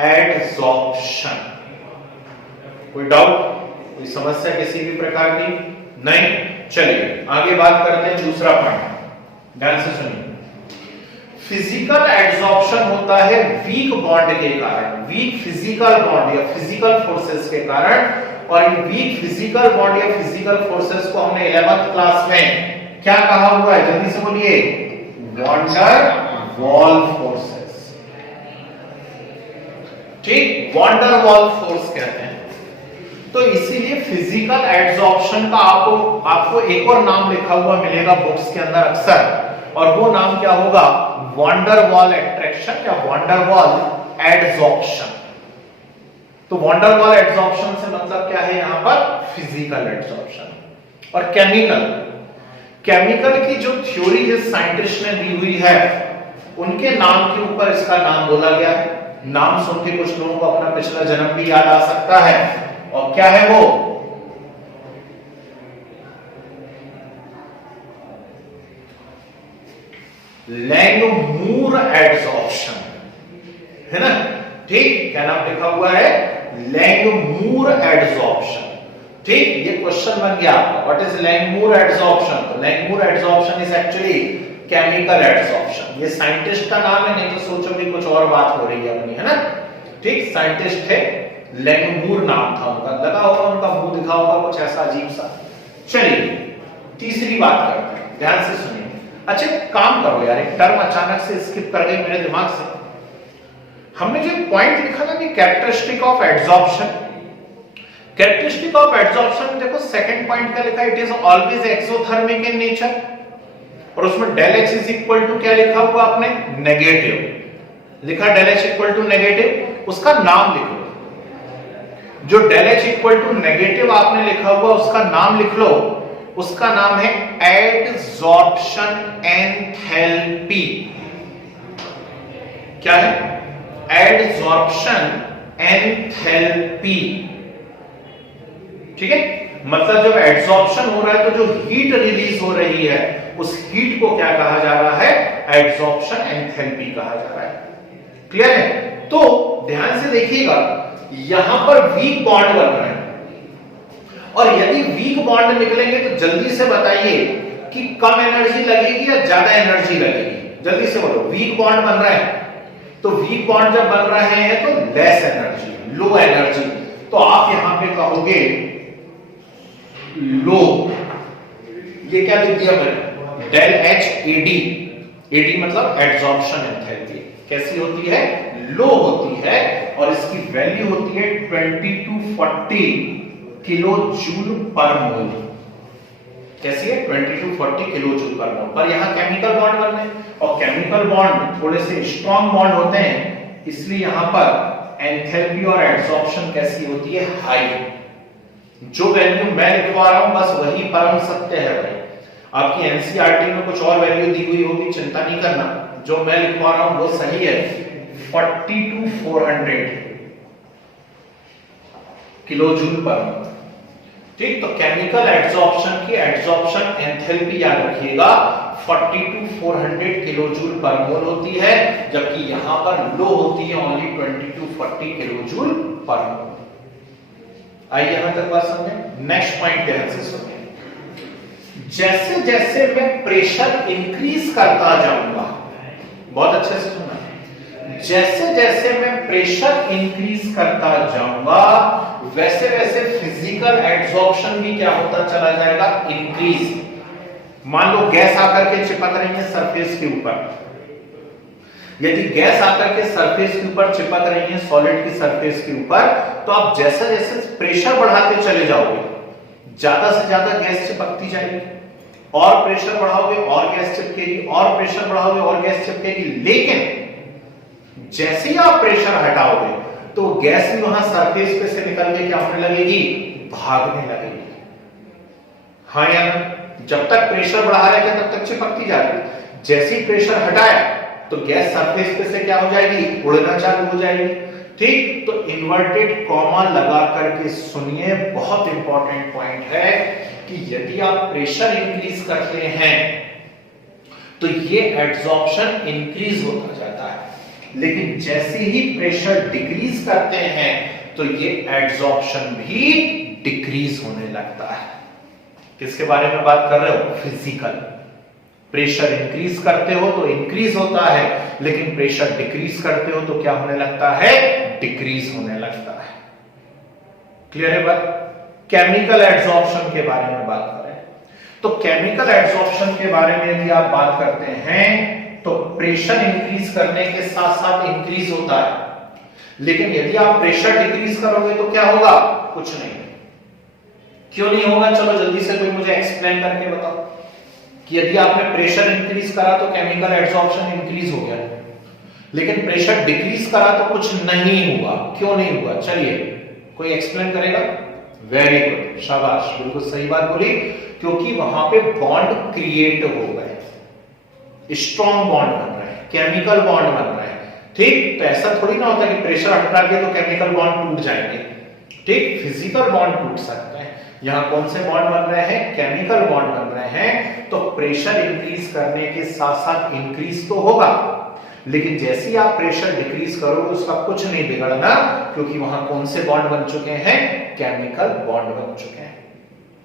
एड्सॉर्प्शन। कोई डाउट, कोई समस्या किसी भी प्रकार की, नहीं। चलिए आगे बात करते हैं दूसरा पॉइंट, ध्यान से सुनिए। फिजिकल एड्सॉर्प्शन होता है वीक बॉन्ड के कारण, वीक फिजिकल बॉन्ड या फिजिकल फोर्सेस के कारण। और इन वीक फिजिकल बॉन्ड या फिजिकल फोर्सेस को हमने 11th क्लास में क्या कहा हुआ है, जल्दी से बोलिए, वॉन डर वॉल फोर्सेस। ठीक, वॉन डर वॉल फोर्स कहते हैं। तो इसीलिए फिजिकल एड्सॉर्प्शन का आपको एक और नाम लिखा हुआ मिलेगा बुक्स के अंदर अक्सर, और वो नाम क्या होगा, वॉन डर वॉल एट्रैक्शन या वॉन डर वॉल एड्सॉर्प्शन। तो वॉन डर वॉल एड्सॉर्प्शन से मतलब क्या है यहां पर, फिजिकल एड्सॉर्प्शन। और केमिकल की जो थ्योरी जिस साइंटिस्ट ने दी हुई है उनके नाम के ऊपर इसका नाम बोला गया है। नाम सुन के कुछ लोगों को अपना पिछला जन्म भी याद आ सकता है, और क्या है वो, लैंगमूर एड्सॉर्प्शन, है ना। ठीक, क्या नाम लिखा हुआ है, लैंगमूर एड्सॉर्प्शन। ठीक, ये क्वेश्चन बन गया आपका, व्हाट इज लैंगमूर एड्सॉर्प्शन। तो Langmuir adsorption is actually chemical adsorption. ये साइंटिस्ट का नाम है, नहीं तो सोचोगे कुछ और बात हो रही है अपनी, है ना। ठीक, साइंटिस्ट थे, लैंगमूर नाम था उनका, लगा होगा उनका मुंह दिखा होगा कुछ ऐसा अजीब सा। चलिए तीसरी बात करते हैं, ध्यान से सुनिए। अच्छा काम करो यार, एक टर्म अचानक से स्किप कर गई मेरे दिमाग से। हमने जो पॉइंट लिखा ना कि characteristic of adsorption, characteristic of adsorption देखो सेकंड पॉइंट क्या लिखा, it is always exothermic in nature. और उसमें del H is equal to क्या लिखा हुआ आपने, नेगेटिव लिखा, del H equal to negative, उसका नाम लिखो। जो del H equal to negative आपने लिखा हुआ उसका नाम लिख लो, उसका नाम है एडसॉर्प्शन एंथैल्पी। क्या है, एडसॉर्प्शन एंथैल्पी। ठीक है, मतलब जब एडसॉर्प्शन हो रहा है तो जो हीट रिलीज हो रही है उस हीट को क्या कहा जा रहा है, एडसॉर्प्शन एंथैल्पी कहा जा रहा है। क्लियर है। तो ध्यान से देखिएगा, यहां पर वीक बॉन्ड बन रहे हैं, और यदि वीक बॉन्ड निकलेंगे तो जल्दी से बताइए कि कम एनर्जी लगेगी या ज्यादा एनर्जी लगेगी, जल्दी से बोलो। वीक बॉन्ड बन रहा है, तो वीक बॉन्ड जब बन रहे हैं तो लेस एनर्जी, लो एनर्जी, तो आप यहां पे कहोगे लो। ये क्या लिख दिया मैंने, डेल एच एडी, एडी मतलब एडसॉर्प्शन एंथैल्पी कैसी होती है, लो होती है, और इसकी वैल्यू होती है 20 to 40 किलो जूल पर मोल। कैसी है, 20 to 40 किलो जूल पर मोल। पर यहां केमिकल बॉन्ड बन रहे हैं, और केमिकल बॉन्ड थोड़े से स्ट्रॉन्ग बॉन्ड होते हैं, इसलिए यहां पर एंथैल्पी और एडसॉर्प्शन कैसी होती है, हाई। जो वैल्यू मैं लिखवा रहा हूं बस वही परम सत्य है भाई। आपकी एनसीईआरटी में कुछ और वैल्यू दी हुई होगी, चिंता नहीं करना, जो मैं लिखवा रहा हूं वो सही है। 40 to 400 किलो जूल पर मोल। ठीक, तो केमिकल एडसॉर्प्शन की एडसॉर्प्शन एंथैल्पी याद रखिएगा 40 to 400 किलो जूल पर मोल होती है, जबकि यहां पर लो होती है ओनली 20 to 40 किलो जूल पर मोल। आइए यहां तक बात समझे। नेक्स्ट पॉइंट ध्यान से सुनिए। जैसे जैसे मैं प्रेशर इंक्रीज करता जाऊंगा, बहुत अच्छे से सुनना, जैसे जैसे मैं प्रेशर इंक्रीज करता जाऊंगा वैसे वैसे फिजिकल एडसॉर्प्शन भी क्या होता चला जाएगा, इंक्रीज। मान लो गैस आकर के चिपक रही है सरफेस के ऊपर, यदि गैस आकर के सरफेस के ऊपर चिपक रही है सॉलिड की सरफेस के ऊपर, तो आप जैसे जैसे प्रेशर बढ़ाते चले जाओगे ज्यादा से ज्यादा गैस चिपकती जाएगी, और प्रेशर बढ़ाओगे और गैस चिपकेगी, और प्रेशर बढ़ाओगे और गैस चिपकेगी। लेकिन जैसे ही आप प्रेशर हटाओगे तो गैस भी वहां सरफेस पे से निकल के क्या होने लगेगी, भागने लगेगी। हाँ या ना, जब तक प्रेशर बढ़ा रहे थे तब तक चिपकती जा रही, जैसे ही प्रेशर हटाया तो गैस सरफेस पे से क्या हो जाएगी, उड़ना चालू हो जाएगी। ठीक, तो इन्वर्टेड कॉमा लगा करके सुनिए, बहुत इंपॉर्टेंट पॉइंट है कि यदि आप प्रेशर इंक्रीज करते हैं तो ये एडसॉर्प्शन इंक्रीज होता जाता है, लेकिन जैसे ही प्रेशर डिक्रीज करते हैं तो ये एडसॉर्प्शन भी डिक्रीज होने लगता है। किसके बारे में बात कर रहे हो? फिजिकल। प्रेशर इंक्रीज करते हो तो इंक्रीज होता है, लेकिन प्रेशर डिक्रीज करते हो तो क्या होने लगता है? डिक्रीज होने लगता है। क्लियर है बात? केमिकल एड्सॉर्प्शन के बारे में बात करें तो केमिकल एड्सॉर्प्शन के बारे में यदि आप बात करते हैं तो प्रेशर इंक्रीज करने के साथ साथ इंक्रीज होता है, लेकिन यदि आप प्रेशर डिक्रीज करोगे तो क्या होगा? कुछ नहीं। क्यों नहीं होगा? चलो जल्दी से कोई मुझे एक्सप्लेन करके बताओ कि यदि आपने प्रेशर इंक्रीज करा तो केमिकल एड्सॉर्प्शन इंक्रीज हो गया, लेकिन प्रेशर डिक्रीज करा तो कुछ नहीं हुआ। क्यों नहीं हुआ? चलिए कोई एक्सप्लेन करेगा? वेरी गुड, शाबाश, बिल्कुल सही बात बोली। क्योंकि वहां पे बॉन्ड क्रिएट हो गए, स्ट्रॉन्ग बॉन्ड बन रहे हैं, केमिकल बॉन्ड बन रहे हैं। ठीक, तो ऐसा थोड़ी ना होता कि प्रेशर हटा के तो केमिकल बॉन्ड टूट जाएंगे। ठीक, फिजिकल बॉन्ड टूट सकते हैं। यहां कौन से बॉन्ड बन रहे हैं? केमिकल बॉन्ड बन रहे हैं। तो प्रेशर इंक्रीज करने के साथ साथ इंक्रीज तो होगा, लेकिन जैसे ही आप प्रेशर डिक्रीज करोगे उसका कुछ नहीं बिगड़ना, क्योंकि वहां कौन से बॉन्ड बन चुके हैं? केमिकल बॉन्ड बन चुके हैं।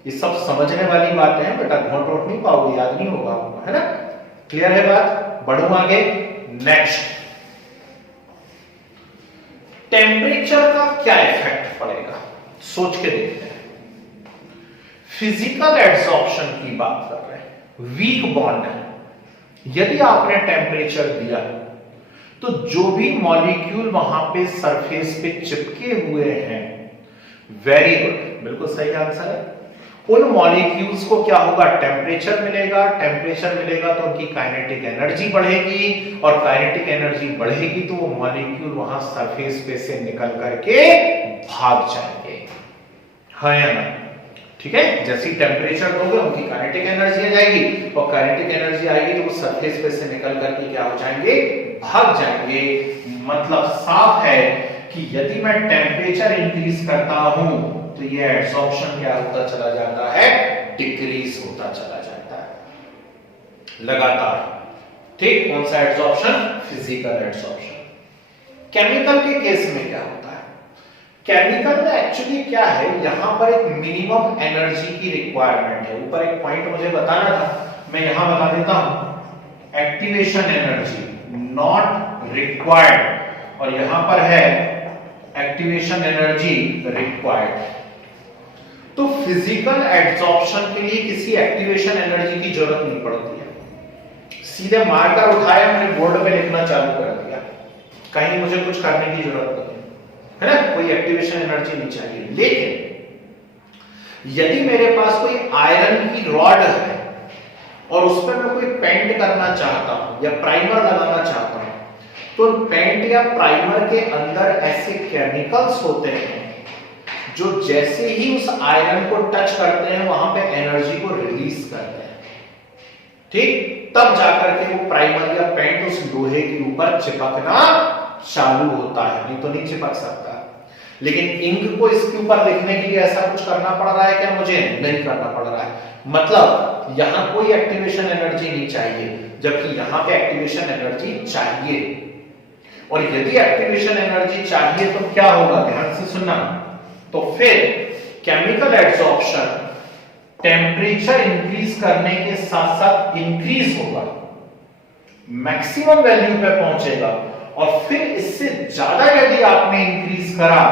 ये सब समझने वाली बातें हैं बेटा, घोट रोट नहीं पाओगे, याद नहीं होगा आपको, है ना? क्लियर है बात? बढ़ू आगे। नेक्स्ट, टेम्परेचर का क्या इफेक्ट पड़ेगा? सोच के देखते हैं। फिजिकल एड्सॉर्प्शन की बात कर रहे हैं, वीक बॉन्ड है। यदि आपने टेम्परेचर दिया तो जो भी मॉलिक्यूल वहां पे सरफेस पे चिपके हुए हैं, वेरी गुड, बिल्कुल सही आंसर है। उन मॉलिक्यूल्स को क्या होगा? टेम्परेचर मिलेगा। टेम्परेचर मिलेगा तो उनकी काइनेटिक एनर्जी बढ़ेगी, और काइनेटिक एनर्जी बढ़ेगी तो वो मॉलिक्यूल वहां सरफेस पे से निकल करके भाग जाएंगे, हाँ या ना? ठीक है, जैसी टेम्परेचर दोगे उनकी काइनेटिक एनर्जी आ जाएगी, और काइनेटिक एनर्जी आएगी तो वो सरफेस पे से निकल करके क्या हो जाएंगे? भाग जाएंगे। मतलब साफ है कि यदि मैं टेम्परेचर इंक्रीज करता हूं तो ये एड्सॉर्प्शन क्या होता चला जाता है? डिक्रीज होता चला जाता है लगातार। ठीक, कौन सा एड्सॉर्प्शन? Physical adsorption. केमिकल के केस में क्या होता है? केमिकल में एक्चुअली क्या है, यहां पर एक मिनिमम एनर्जी की रिक्वायरमेंट है। ऊपर एक पॉइंट मुझे बताना था, मैं यहां बता देता हूं। एक्टिवेशन एनर्जी नॉट रिक्वायर्ड, और यहां पर है एक्टिवेशन एनर्जी रिक्वायर्ड। तो फिजिकल एड्सॉर्प्शन के लिए किसी एक्टिवेशन एनर्जी की जरूरत नहीं पड़ती है। सीधे मार्कर उठाया, मैंने बोर्ड पे लिखना चालू कर दिया, कहीं मुझे कुछ करने की जरूरत नहीं है ना, कोई एक्टिवेशन एनर्जी नहीं चाहिए। लेकिन यदि मेरे पास कोई आयरन की रॉड है और उस पर मैं कोई पेंट करना चाहता हूं या प्राइमर लगाना चाहता हूं, तो पेंट या प्राइमर के अंदर ऐसे केमिकल्स होते हैं जो जैसे ही उस आयरन को टच करते हैं वहां पे एनर्जी को रिलीज करते हैं। ठीक, तब जाकर के वो प्राइमर या पेंट उस लोहे के ऊपर चिपकना चालू होता है, नहीं तो नहीं चिपक सकता। लेकिन इंक को इसके ऊपर लिखने के लिए ऐसा कुछ करना पड़ रहा है क्या? मुझे नहीं करना पड़ रहा है। मतलब यहां कोई एक्टिवेशन एनर्जी नहीं चाहिए, जबकि यहां पे एक्टिवेशन एनर्जी चाहिए। और यदि एक्टिवेशन एनर्जी चाहिए तो क्या होगा? ध्यान से सुनना। तो फिर केमिकल एड्सॉर्प्शन टेम्परेचर इंक्रीज करने के साथ साथ इंक्रीज होगा, मैक्सिमम वैल्यू पे पहुंचेगा, और फिर इससे ज्यादा यदि आपने इंक्रीज करा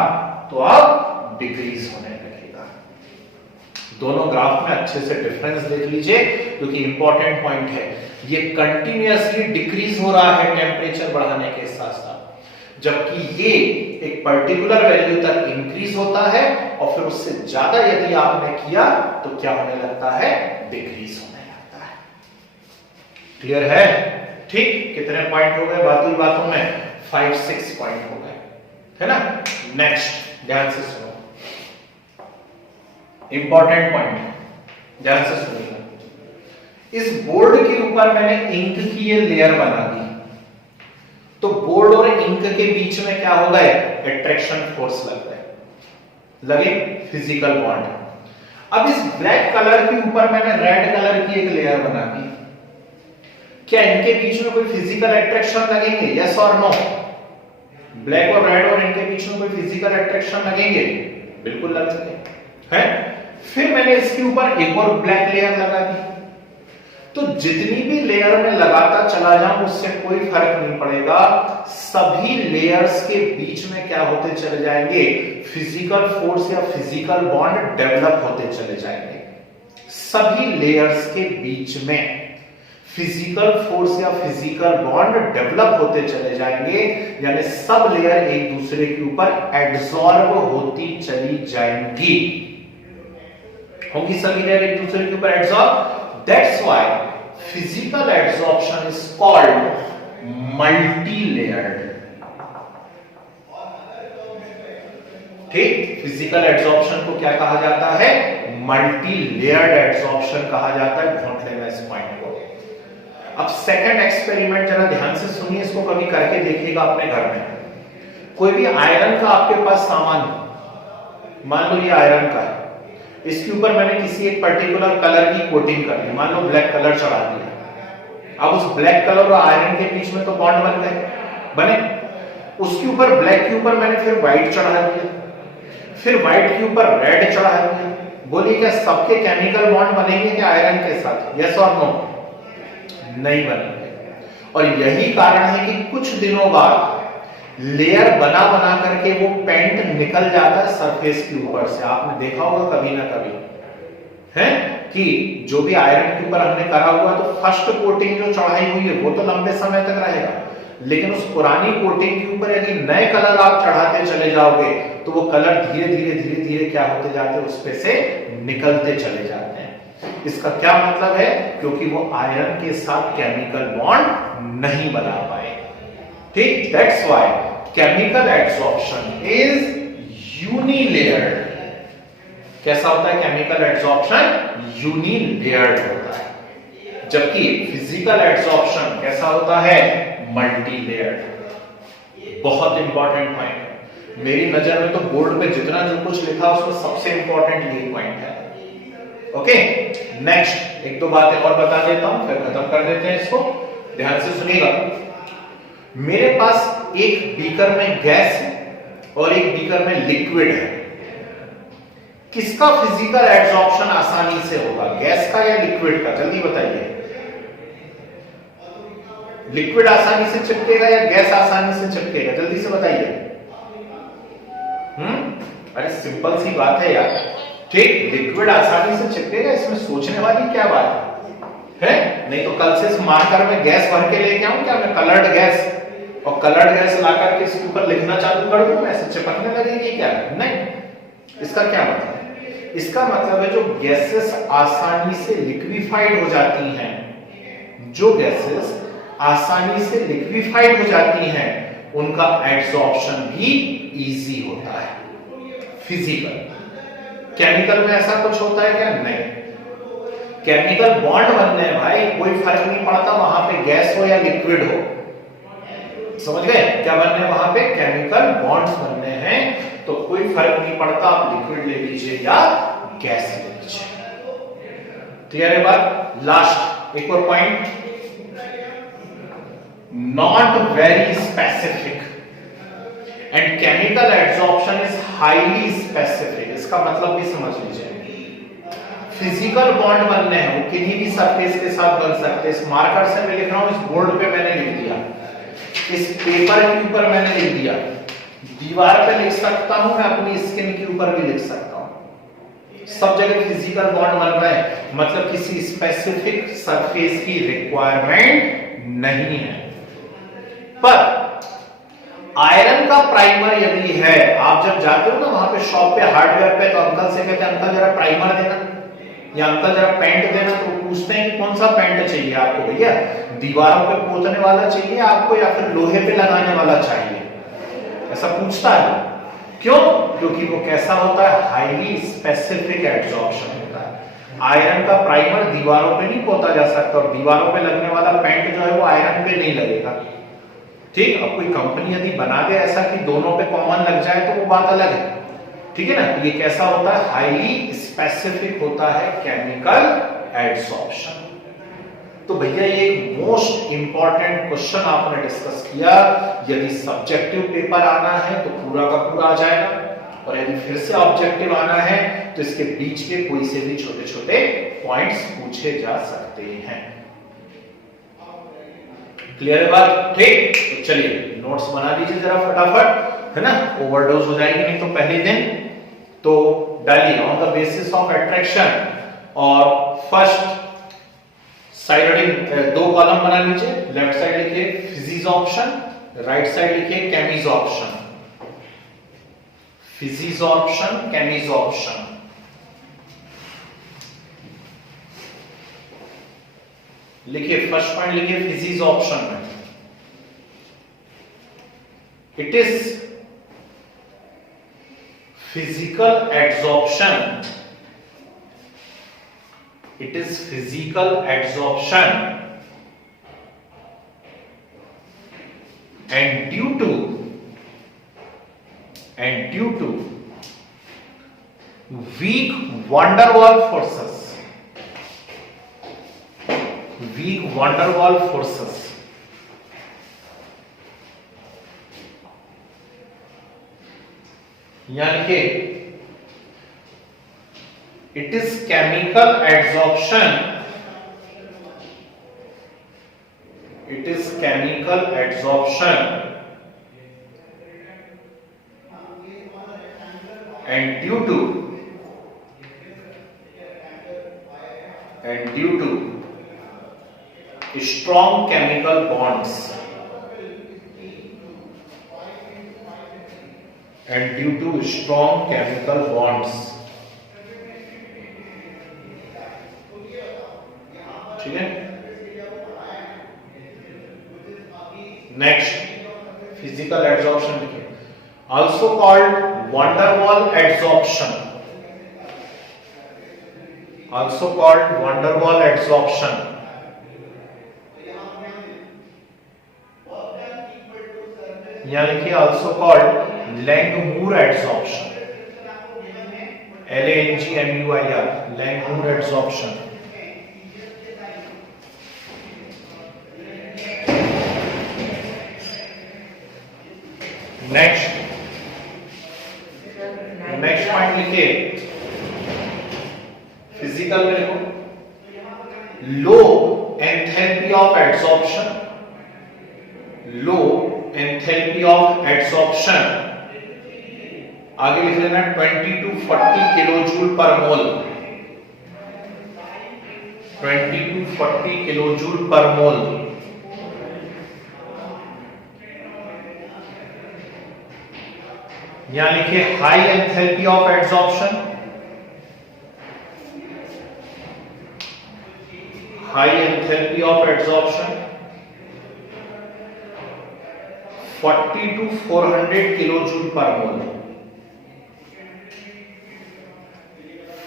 तो अब डिक्रीज होने लगेगा। दोनों ग्राफ में अच्छे से डिफरेंस देख लीजिए, क्योंकि इंपॉर्टेंट पॉइंट है। ये कंटिन्यूअसली डिक्रीज हो रहा है टेम्परेचर बढ़ाने के साथ साथ, जबकि ये एक पर्टिकुलर वैल्यू तक इंक्रीज होता है, और फिर उससे ज्यादा यदि आपने किया तो क्या होने लगता है? डिक्रीज होने लगता है। क्लियर है? ठीक, कितने पॉइंट हो गए बातों में? 5-6 पॉइंट हो गए, है ना? नेक्स्ट, ध्यान से सुनो, इंपॉर्टेंट पॉइंट, ध्यान से सुनिएगा। इस बोर्ड के ऊपर मैंने इंक की ये लेयर बना दी, तो बोर्ड और इंक के बीच में क्या होगा? अट्रैक्शन फोर्स लगे, फिजिकल बॉन्ड। अब इस ब्लैक कलर के ऊपर मैंने रेड कलर की एक लेयर बना दी, क्या इनके बीच में कोई फिजिकल अट्रैक्शन लगेंगे? यस और नो? ब्लैक और रेड और इनके बीच में कोई फिजिकल अट्रैक्शन लगेंगे? बिल्कुल लगेंगे, है? फिर मैंने इसके ऊपर एक और ब्लैक लेयर लगा दी। तो जितनी भी लेयर में लगाता चला जाऊं उससे कोई फर्क नहीं पड़ेगा, सभी लेयर्स के बीच में क्या होते चले जाएंगे, फिजिकल फोर्स या फिजिकल बॉन्ड डेवलप होते चले जाएंगे। सभी लेयर्स के बीच में फिजिकल फोर्स या फिजिकल बॉन्ड डेवलप होते चले जाएंगे, यानी सब लेयर एक दूसरे के ऊपर एड्सॉर्ब होती चली जाएंगी, होंगी सभी लेयर एक दूसरे के ऊपर adsorb. That's why physical adsorption is called multilayered. ठीक, फिजिकल एड्सॉर्प्शन को क्या कहा जाता है, मल्टीलेयर्ड एड्सॉर्प्शन कहा जाता है। ढूंढ लेना इस पॉइंट को। अब सेकंड एक्सपेरिमेंट जरा ध्यान से सुनिए, इसको कभी करके देखिएगा अपने घर में। कोई भी आयरन का आपके पास सामान, मान लो ये आयरन का है, इसके ऊपर मैंने किसी एक पर्टिकुलर कलर की कोटिंग कर दी, मान लो ब्लैक कलर चढ़ा दिया। अब उस ब्लैक कलर और आयरन के बीच में तो बॉन्ड बन गए, बने। उसके ऊपर ब्लैक के ऊपर मैंने फिर व्हाइट चढ़ा दिया, फिर व्हाइट के ऊपर रेड चढ़ा दिया। बोलिए क्या सबके केमिकल बॉन्ड बनेंगे क्या आयरन के साथ, यस और नो? नहीं बनेंगे। और यही कारण है कि कुछ दिनों बाद लेयर बना बना करके वो पेंट निकल जाता है सरफेस के ऊपर से। आपने देखा होगा कभी ना कभी, है कि जो भी आयरन के ऊपर हमने करा हुआ तो फर्स्ट कोटिंग जो चढ़ाई हुई है वो तो लंबे समय तक रहेगा, लेकिन उस पुरानी कोटिंग के ऊपर यदि नए कलर आप चढ़ाते चले जाओगे तो वो कलर धीरे धीरे क्या होते जाते हैं, उस पे से निकलते चले जाते हैं। इसका क्या मतलब है, क्योंकि वो आयरन के साथ केमिकल बॉन्ड नहीं बना पाए। ठीक, that's why chemical adsorption is unilayered. कैसा होता है केमिकल एड्सॉर्प्शन? यूनिलेयर्ड होता है, जबकि फिजिकल एड्सॉर्प्शन कैसा होता है, मल्टीलेयर्ड। बहुत इंपॉर्टेंट पॉइंट है मेरी नजर में, तो बोर्ड पे जितना जो कुछ लिखा उसमें सबसे इंपॉर्टेंट ये पॉइंट है। ओके, नेक्स्ट एक दो बातें और बता देता हूं, फिर खत्म कर देते हैं इसको। ध्यान से सुनिएगा। मेरे पास एक बीकर में गैस है और एक बीकर में लिक्विड है। किसका फिजिकल एड्सॉर्प्शन आसानी से होगा, गैस का या लिक्विड का? जल्दी बताइए। लिक्विड आसानी से चिपकेगा या गैस आसानी से चिपकेगा? जल्दी से बताइए। अरे सिंपल सी बात है यार। ठीक, लिक्विड आसानी से चिपकेगा, इसमें सोचने वाली क्या बात है? नहीं तो कल से मार्कर में गैस भर के लेके आऊं क्या मैं, कलर्ड गैस, और कलर्ड गैस लाकर के इसके ऊपर लिखना चालू कर दूं, ऐसे चिपकने लगेगी क्या? नहीं। इसका क्या मतलब है? इसका मतलब है जो गैसेस आसानी से लिक्विफाइड हो जाती हैं, जो गैसेस आसानी से लिक्विफाइड हो जाती हैं, उनका एड्सॉर्प्शन भी इजी होता है। फिजिकल, केमिकल में ऐसा कुछ होता है क्या? नहीं। केमिकल बॉन्ड बनने हैं भाई, कोई फर्क नहीं पड़ता वहां पे गैस हो या लिक्विड हो। समझ गए? क्या बनने हैं वहां पे? केमिकल बॉन्ड्स बनने हैं, तो कोई फर्क नहीं पड़ता आप लिक्विड ले लीजिए या गैस ले लीजिए। क्लियर है बात? लास्ट एक और point, not very specific and chemical adsorption is highly specific. इसका मतलब भी समझ लीजिए। फिजिकल बॉन्ड बनने हैं, वो किन्हीं भी सरफेस के साथ बन सकते हैं। इस मार्कर से मैं लिख रहा हूं, इस बोर्ड पे मैंने लिख दिया, इस पेपर के ऊपर मैंने लिख दिया, दीवार पे लिख सकता हूं, मैं अपनी स्किन के ऊपर भी लिख सकता हूं। सब जगह फिजिकल बॉन्ड बन रहे हैं, मतलब किसी स्पेसिफिक सरफेस की रिक्वायरमेंट नहीं है। पर आयरन का प्राइमर यदि है, आप जब जाते हो ना वहां पे शॉप पे हार्डवेयर पे, तो अंकल से कहते हैं अंकल जरा प्राइमर देना या अंकल जरा पेंट देना, तो पूछते हैं कि कौन सा पेंट चाहिए आपको भैया, दीवारों पे पोतने वाला चाहिए आपको या फिर लोहे पे लगाने वाला चाहिए, ऐसा पूछता है। क्यों? क्योंकि वो कैसा होता है, हाईली स्पेसिफिक एड्सॉर्प्शन होता है। आयरन का प्राइमर दीवारों पे नहीं पोता जा सकता, और दीवारों पे लगने वाला पेंट जो है वो आयरन पे नहीं लगेगा। ठीक, अब कोई कंपनी यदि बना दे ऐसा कि दोनों पे कॉमन लग जाए तो वो बात अलग है। ठीक है ना? ये कैसा होता है, हाईली स्पेसिफिक होता है केमिकल एड्सॉर्प्शन। तो भैया ये एक मोस्ट इंपॉर्टेंट क्वेश्चन आपने डिस्कस किया। यदि सब्जेक्टिव पेपर आना है तो पूरा का पूरा आ जाएगा, और यदि फिर से ऑब्जेक्टिव आना है तो इसके बीच के कोई से भी छोटे छोटे पॉइंट्स पूछे जा सकते हैं। क्लियर है बात? ठीक, तो चलिए नोट्स बना लीजिए जरा फटाफट, है ना, ओवरडोज हो जाएगी नहीं तो पहले दिन। तो डालिए on the basis of attraction, और फर्स्ट साइड हेडिंग 2 कॉलम बना लीजिए। लेफ्ट साइड लिखिए फिजिजॉर्प्शन, राइट साइड लिखिए केमिजॉर्प्शन। फिजिजॉर्प्शन, केमिजॉर्प्शन। लिखिए फर्स्ट पॉइंट लिखिए फिजिजॉर्प्शन में, it is physical adsorption, it is physical adsorption and due to weak van der Waals forces, यानी कि it is chemical adsorption, it is chemical adsorption and due to strong chemical bonds, and due to strong chemical bonds, ठीक है। Next physical adsorption लिखिए, also called van der Waals adsorption, also called van der Waals adsorption, यहाँ लिखिए also called Langmuir adsorption, LANGMUIR, Langmuir adsorption. Next point लिखिए physical में लिखो low enthalpy of adsorption, low enthalpy of adsorption, आगे लिख लेना 20 to 40 kilojoule पर मोल, 20 to 40 kilojoule पर मोल। यहां लिखिए high enthalpy of adsorption, high enthalpy of adsorption 40 to 400 kilojoule पर मोल,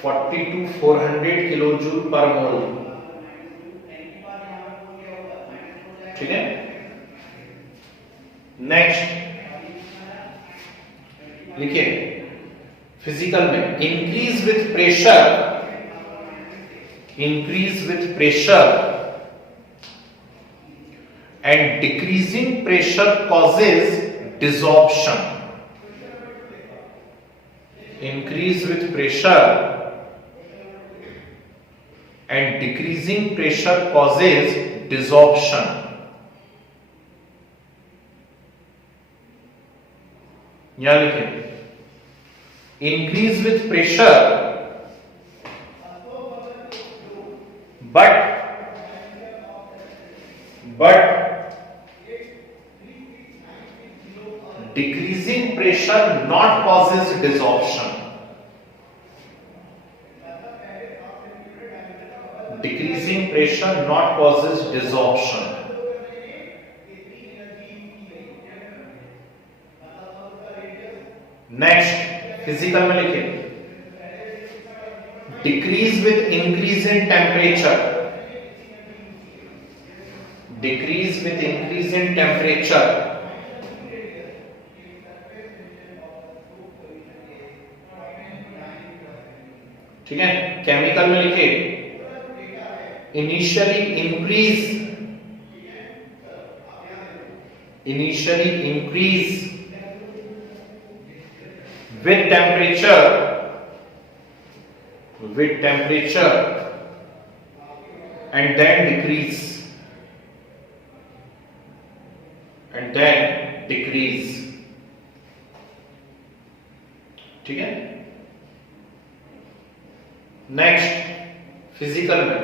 40 to 400 किलोजूल पर मोल, ठीक है। नेक्स्ट लिखिए फिजिकल में increase with pressure, increase with pressure and decreasing pressure causes desorption, increase with pressure and decreasing pressure causes desorption. यहां लिखें increase with pressure but decreasing pressure not causes desorption, decreasing pressure not causes desorption। Next physical में लिखिए decrease with increase in temperature, decrease with increase in temperature, ठीक है। Chemical में लिखिए initially increase, initially increase with temperature and then decrease, ठीक है। Next physical में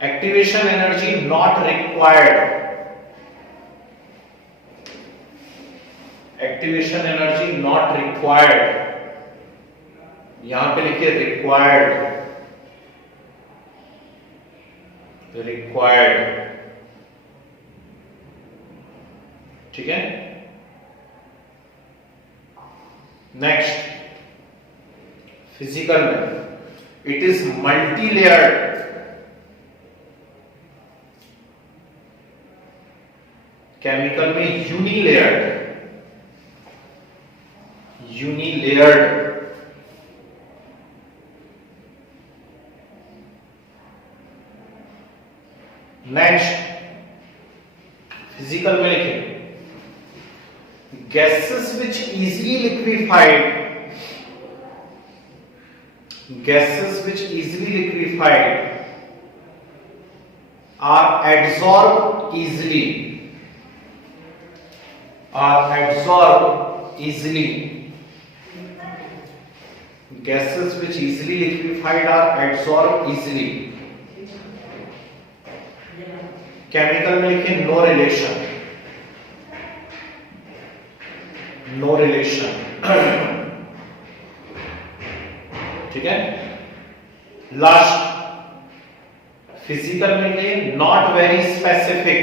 activation energy not required, activation energy not required, यहां पे लिखिए रिक्वायर्ड, ठीक है। नेक्स्ट फिजिकल में it is multi layered, chemical में यूनिलेयर्ड, नेक्स्ट फिजिकल में लिखें gases which easily liquefied are absorbed easily, gases which easily liquefied are absorbed easily। Chemical में लिखिए नो रिलेशन, ठीक है। लास्ट फिजिकल में लिखिए नॉट वेरी स्पेसिफिक,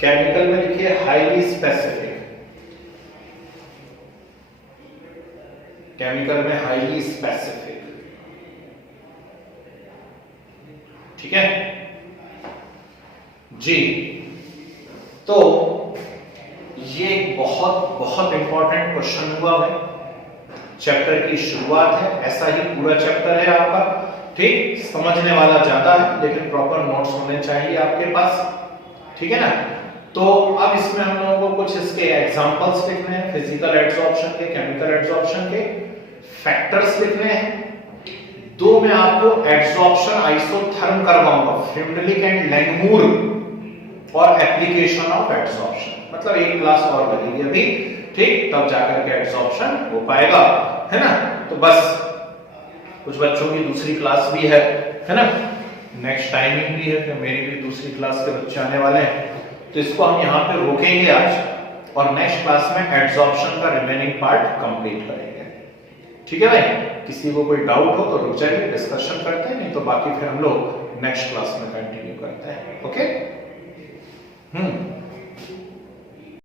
केमिकल में लिखिए हाईली स्पेसिफिक, केमिकल में हाईली स्पेसिफिक, ठीक है जी। तो ये बहुत इंपॉर्टेंट क्वेश्चन हुआ है, चैप्टर की शुरुआत है, ऐसा ही पूरा चैप्टर है आपका, ठीक। समझने वाला ज्यादा है लेकिन प्रॉपर नोट्स होने चाहिए आपके पास, ठीक है ना। तो अब इसमें हम लोगों को कुछ इसके एग्जांपल्स लिखने हैं, फिजिकल एड्सॉर्प्शन के, केमिकल एड्सॉर्प्शन के, फैक्टर्स लिखने हैं। दो में आपको एड्सॉर्प्शन आइसोथर्म करवाऊंगा, फ्रिमलिक एंड लैंगमूर, और एप्लीकेशन ऑफ एड्सॉर्प्शन, मतलब एक क्लास और लगेगी अभी, ठीक, तब जाकर के एड्सॉर्प्शन हो पाएगा, है ना। तो बस कुछ बच्चों की दूसरी क्लास भी है ना, नेक्स्ट टाइमिंग भी है, फिर मेरी भी दूसरी क्लास के बच्चे आने वाले हैं, तो इसको हम यहाँ पे रोकेंगे आज, और नेक्स्ट क्लास में एड्सॉर्प्शन का रिमेनिंग पार्ट कंप्लीट करेंगे, ठीक है भाई। किसी को कोई डाउट हो तो रुक जाइए, डिस्कशन करते हैं, नहीं तो बाकी फिर हम लोग नेक्स्ट क्लास में कंटिन्यू करते हैं, ओके।